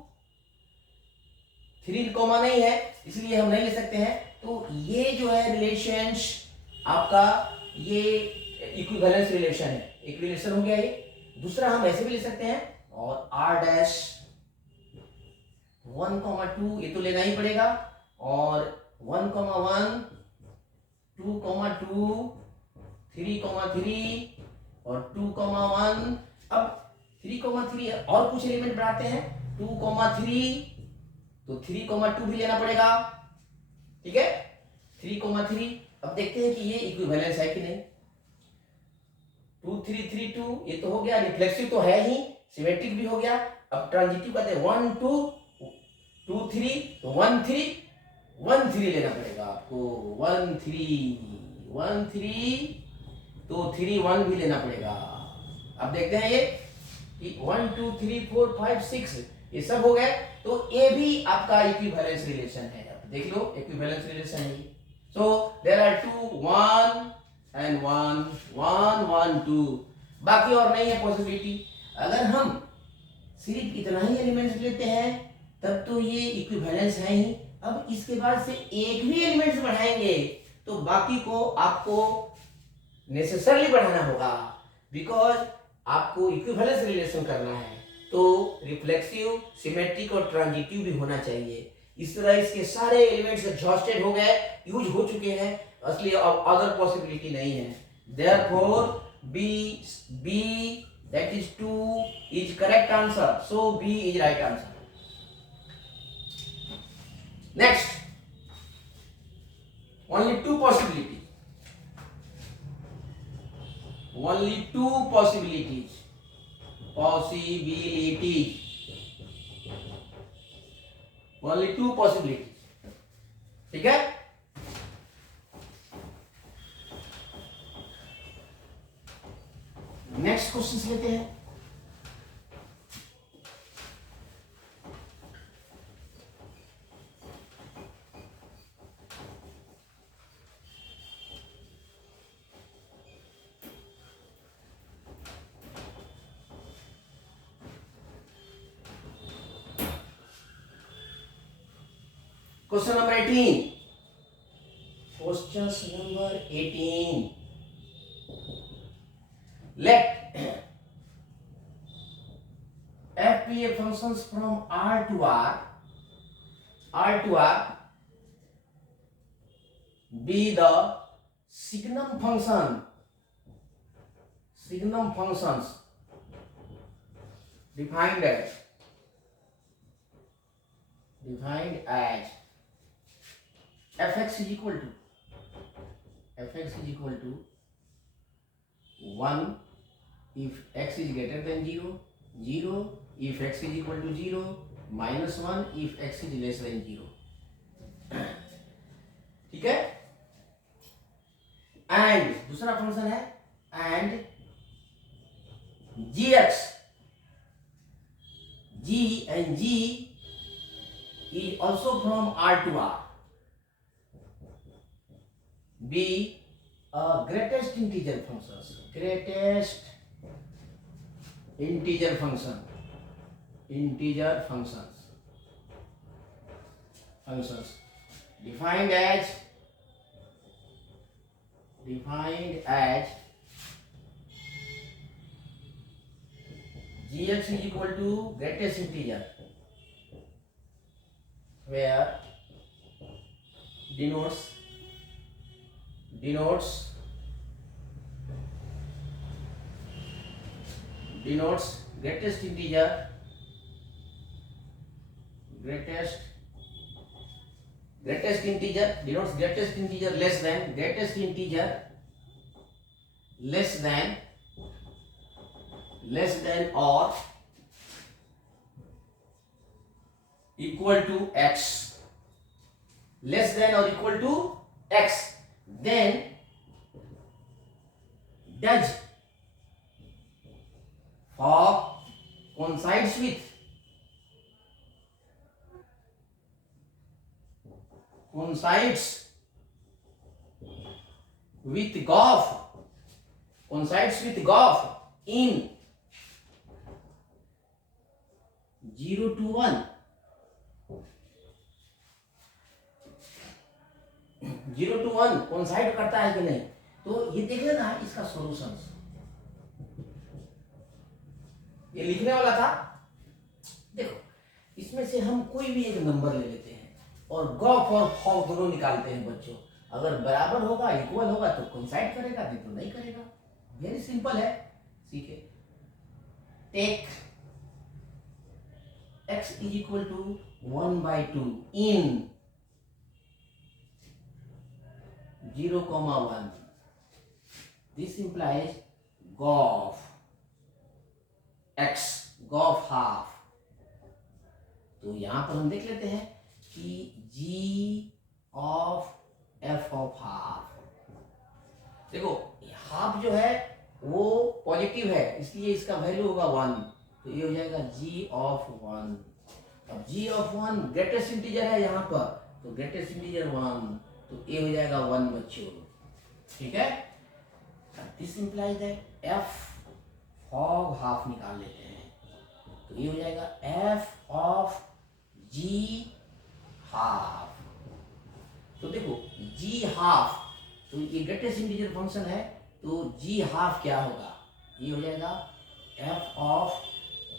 3 कॉमा नहीं है, इसलिए हम नहीं ले सकते हैं। तो ये जो है रिलेशंस आपका, ये इक्विवेलेंस रिलेशन है, एक रिलेशन हो गया ये। दूसरा हम ऐसे भी ले सकते हैं, और R डैश 1,2 ये तो लेना ही पड़ेगा, और 1,1 2,2 3,3 और 2,1। अब 3,3 और कुछ एलिमेंट बढ़ाते हैं, 2,3, तो 3,2 भी लेना पड़ेगा, ठीक है, 3,3। अब देखते हैं कि ये इक्विवेलेंस है कि नहीं। 3 3 2, ये तो हो गया, रिफ्लेक्सिव तो है ही, सिमेट्रिक भी हो गया। अब ट्रांजिटिव कहते हैं 1 2 2 3, तो 1 3 1 3 लेना पड़ेगा आपको, 1 3 1 3, तो 3 1 भी लेना पड़ेगा। अब देखते हैं ये कि 1 2 3 4 5 6 ये सब हो गए, तो ये भी आपका इक्विवेलेंस रिलेशन है। अब देख लो, इक्विवेलेंस रिलेशन है। सो देयर आर 2 1 एंड 1 1 1 2, बाकी और नहीं है पॉसिबिलिटी। अगर हम सिर्फ इतना ही एलिमेंट्स लेते हैं तब तो ये इक्विवेलेंस है ही। अब इसके बाद से एक भी एलिमेंट्स बढ़ाएंगे तो बाकी को आपको नेसेसरली बढ़ाना होगा, बिकॉज आपको इक्विवेलेंस रिलेशन करना है, तो रिफ्लेक्सिव, सिमेट्रिक और ट्रांजिटिव भी होना चाहिए। इस तरह इसके सारे एलिमेंट्स एग्जॉस्टेड हो गए, यूज हो चुके हैं, असली अब अदर पॉसिबिलिटी नहीं है। Therefore B that is 2 is correct answer, so B is right answer. Next, only two possibilities, only two possibilities, only two possibilities, ठीक है। नेक्स्ट क्वेश्चन लेते हैं। Question number 18, question number 18, let FPA functions from R to R be the signum functions defined as fx is equal to 1 if x is greater than 0, 0 if x is equal to 0, -1 if x is less than 0, ठीक है। And दूसरा function है and gx, g and g is also from R to R, be greatest integer functions defined as gx is equal to greatest integer, where denotes greatest integer denotes greatest integer less than or equal to x, less than or equal to x, then does for coincides with golf in 0 to 1, 0 to 1 coincide करता है कि नहीं। तो ये देख लेना इसका solution, ये लिखने वाला था। देखो, इसमें से हम कोई भी एक नंबर ले लेते हैं और गॉफ और फॉग दोनों निकालते हैं बच्चों। अगर बराबर होगा, इक्वल होगा तो कोइंसाइड करेगा, नहीं तो नहीं करेगा। वेरी सिंपल है, सीखे। Take x is equal to 1/2 in 0, 1. This implies G of, x G of half. तो यहां पर हम देख लेते हैं कि g of f of half, देखो हाफ जो है वो पॉजिटिव है इसलिए इसका वैल्यू होगा 1, तो ये हो जाएगा g ऑफ 1। अब g ऑफ 1 ग्रेटेस्ट इंटीजर है यहाँ पर, तो ग्रेटेस्ट इंटीजर 1, तो ये हो जाएगा 1 बच्चों, ठीक है। This implies that f of half निकाल लेते हैं, तो ये हो जाएगा f ऑफ g हाफ। तो देखो g हाफ, तो ये ग्रेटेस्ट इंटीजर फंक्शन है, तो g हाफ क्या होगा, ये हो जाएगा f of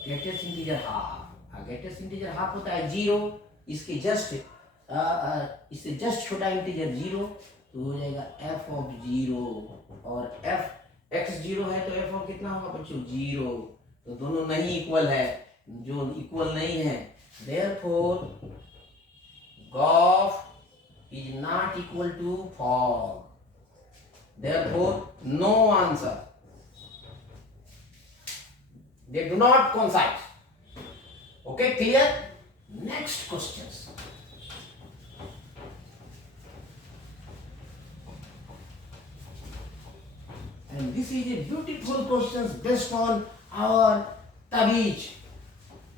greatest integer half. Greatest integer half होता है 0, इसके जस्ट इससे जस्ट छोटा इंटीजर 0, तो हो जाएगा f ऑफ 0, और f x 0 है तो f ऑफ कितना होगा बच्चों 0, तो दोनों नहीं इक्वल है, जो इक्वल नहीं है, therefore G of is not equal to fog, therefore no answer, they do not coincide. Okay, clear? Next questions. And this is a beautiful questions based on our tabeej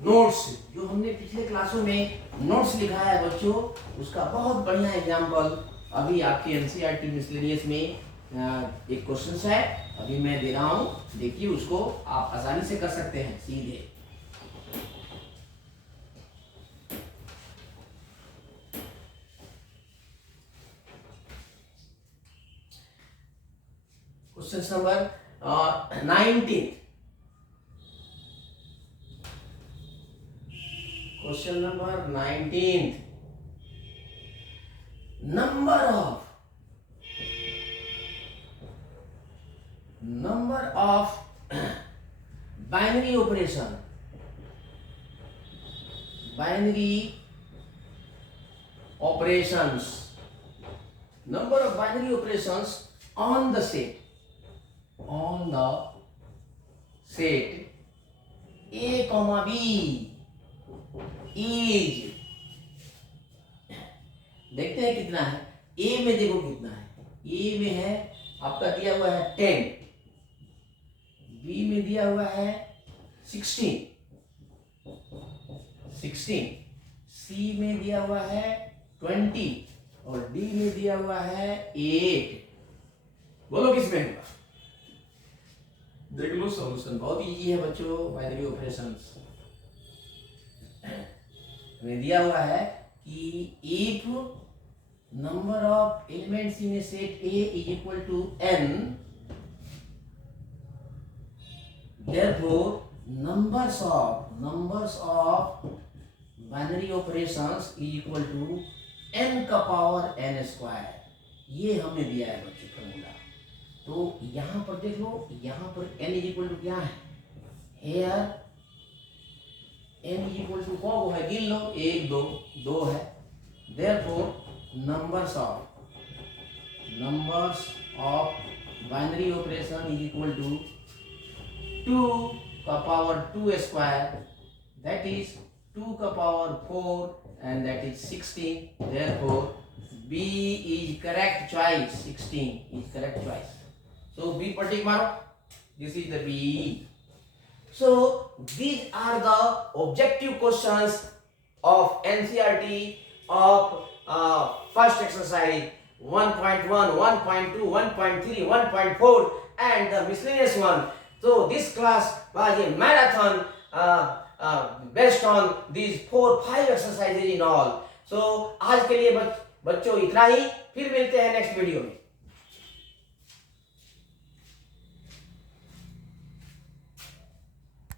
notes, जो हमने पिछले क्लासों में notes लिखा है बच्चों, उसका बहुत बढ़िया एग्जाम्पल अभी आपके एनसीईआरटी मिसलेनियस में एक क्वेश्चन है, अभी मैं दे रहा हूं, देखिए उसको आप आसानी से कर सकते हैं सीधे। Question number 19, question number 19, number of binary operations number of binary operations on the set A, B is, देखते हैं कितना है, A में देखो कितना है, A में है आपका दिया हुआ है 10, B में दिया हुआ है 16, C में दिया हुआ है 20 और D में दिया हुआ है 8। बोलो किसमें होगा, देख लो सॉल्यूशन, बहुत इजी है बच्चों बाइनरी ऑपरेशंस। हमें दिया हुआ है कि if number of elements in A set A is equal to n, therefore numbers of binary operations is equal to n का पावर n स्क्वायर, ये हमने दिया है बच्चों फॉर्मूला। तो यहाँ पर देख लो, यहाँ पर n is equal to क्या है, here n is equal to को है, गिन लो 1 2 2 है, therefore numbers of binary operation is equal to 2 का पावर 2 स्क्वायर, that is 2 का power 4 and that is 16, therefore B is correct choice, 16 is correct choice, so B पर टिक मारो, this is the B। So these are the objective questions of NCERT of first exercise 1.1, 1.2, 1.3, 1.4 and the miscellaneous one. So this class was a marathon based on these 4-5 exercises in all. So आज के लिए बच्चों इतना ही, फिर मिलते हैं next video में।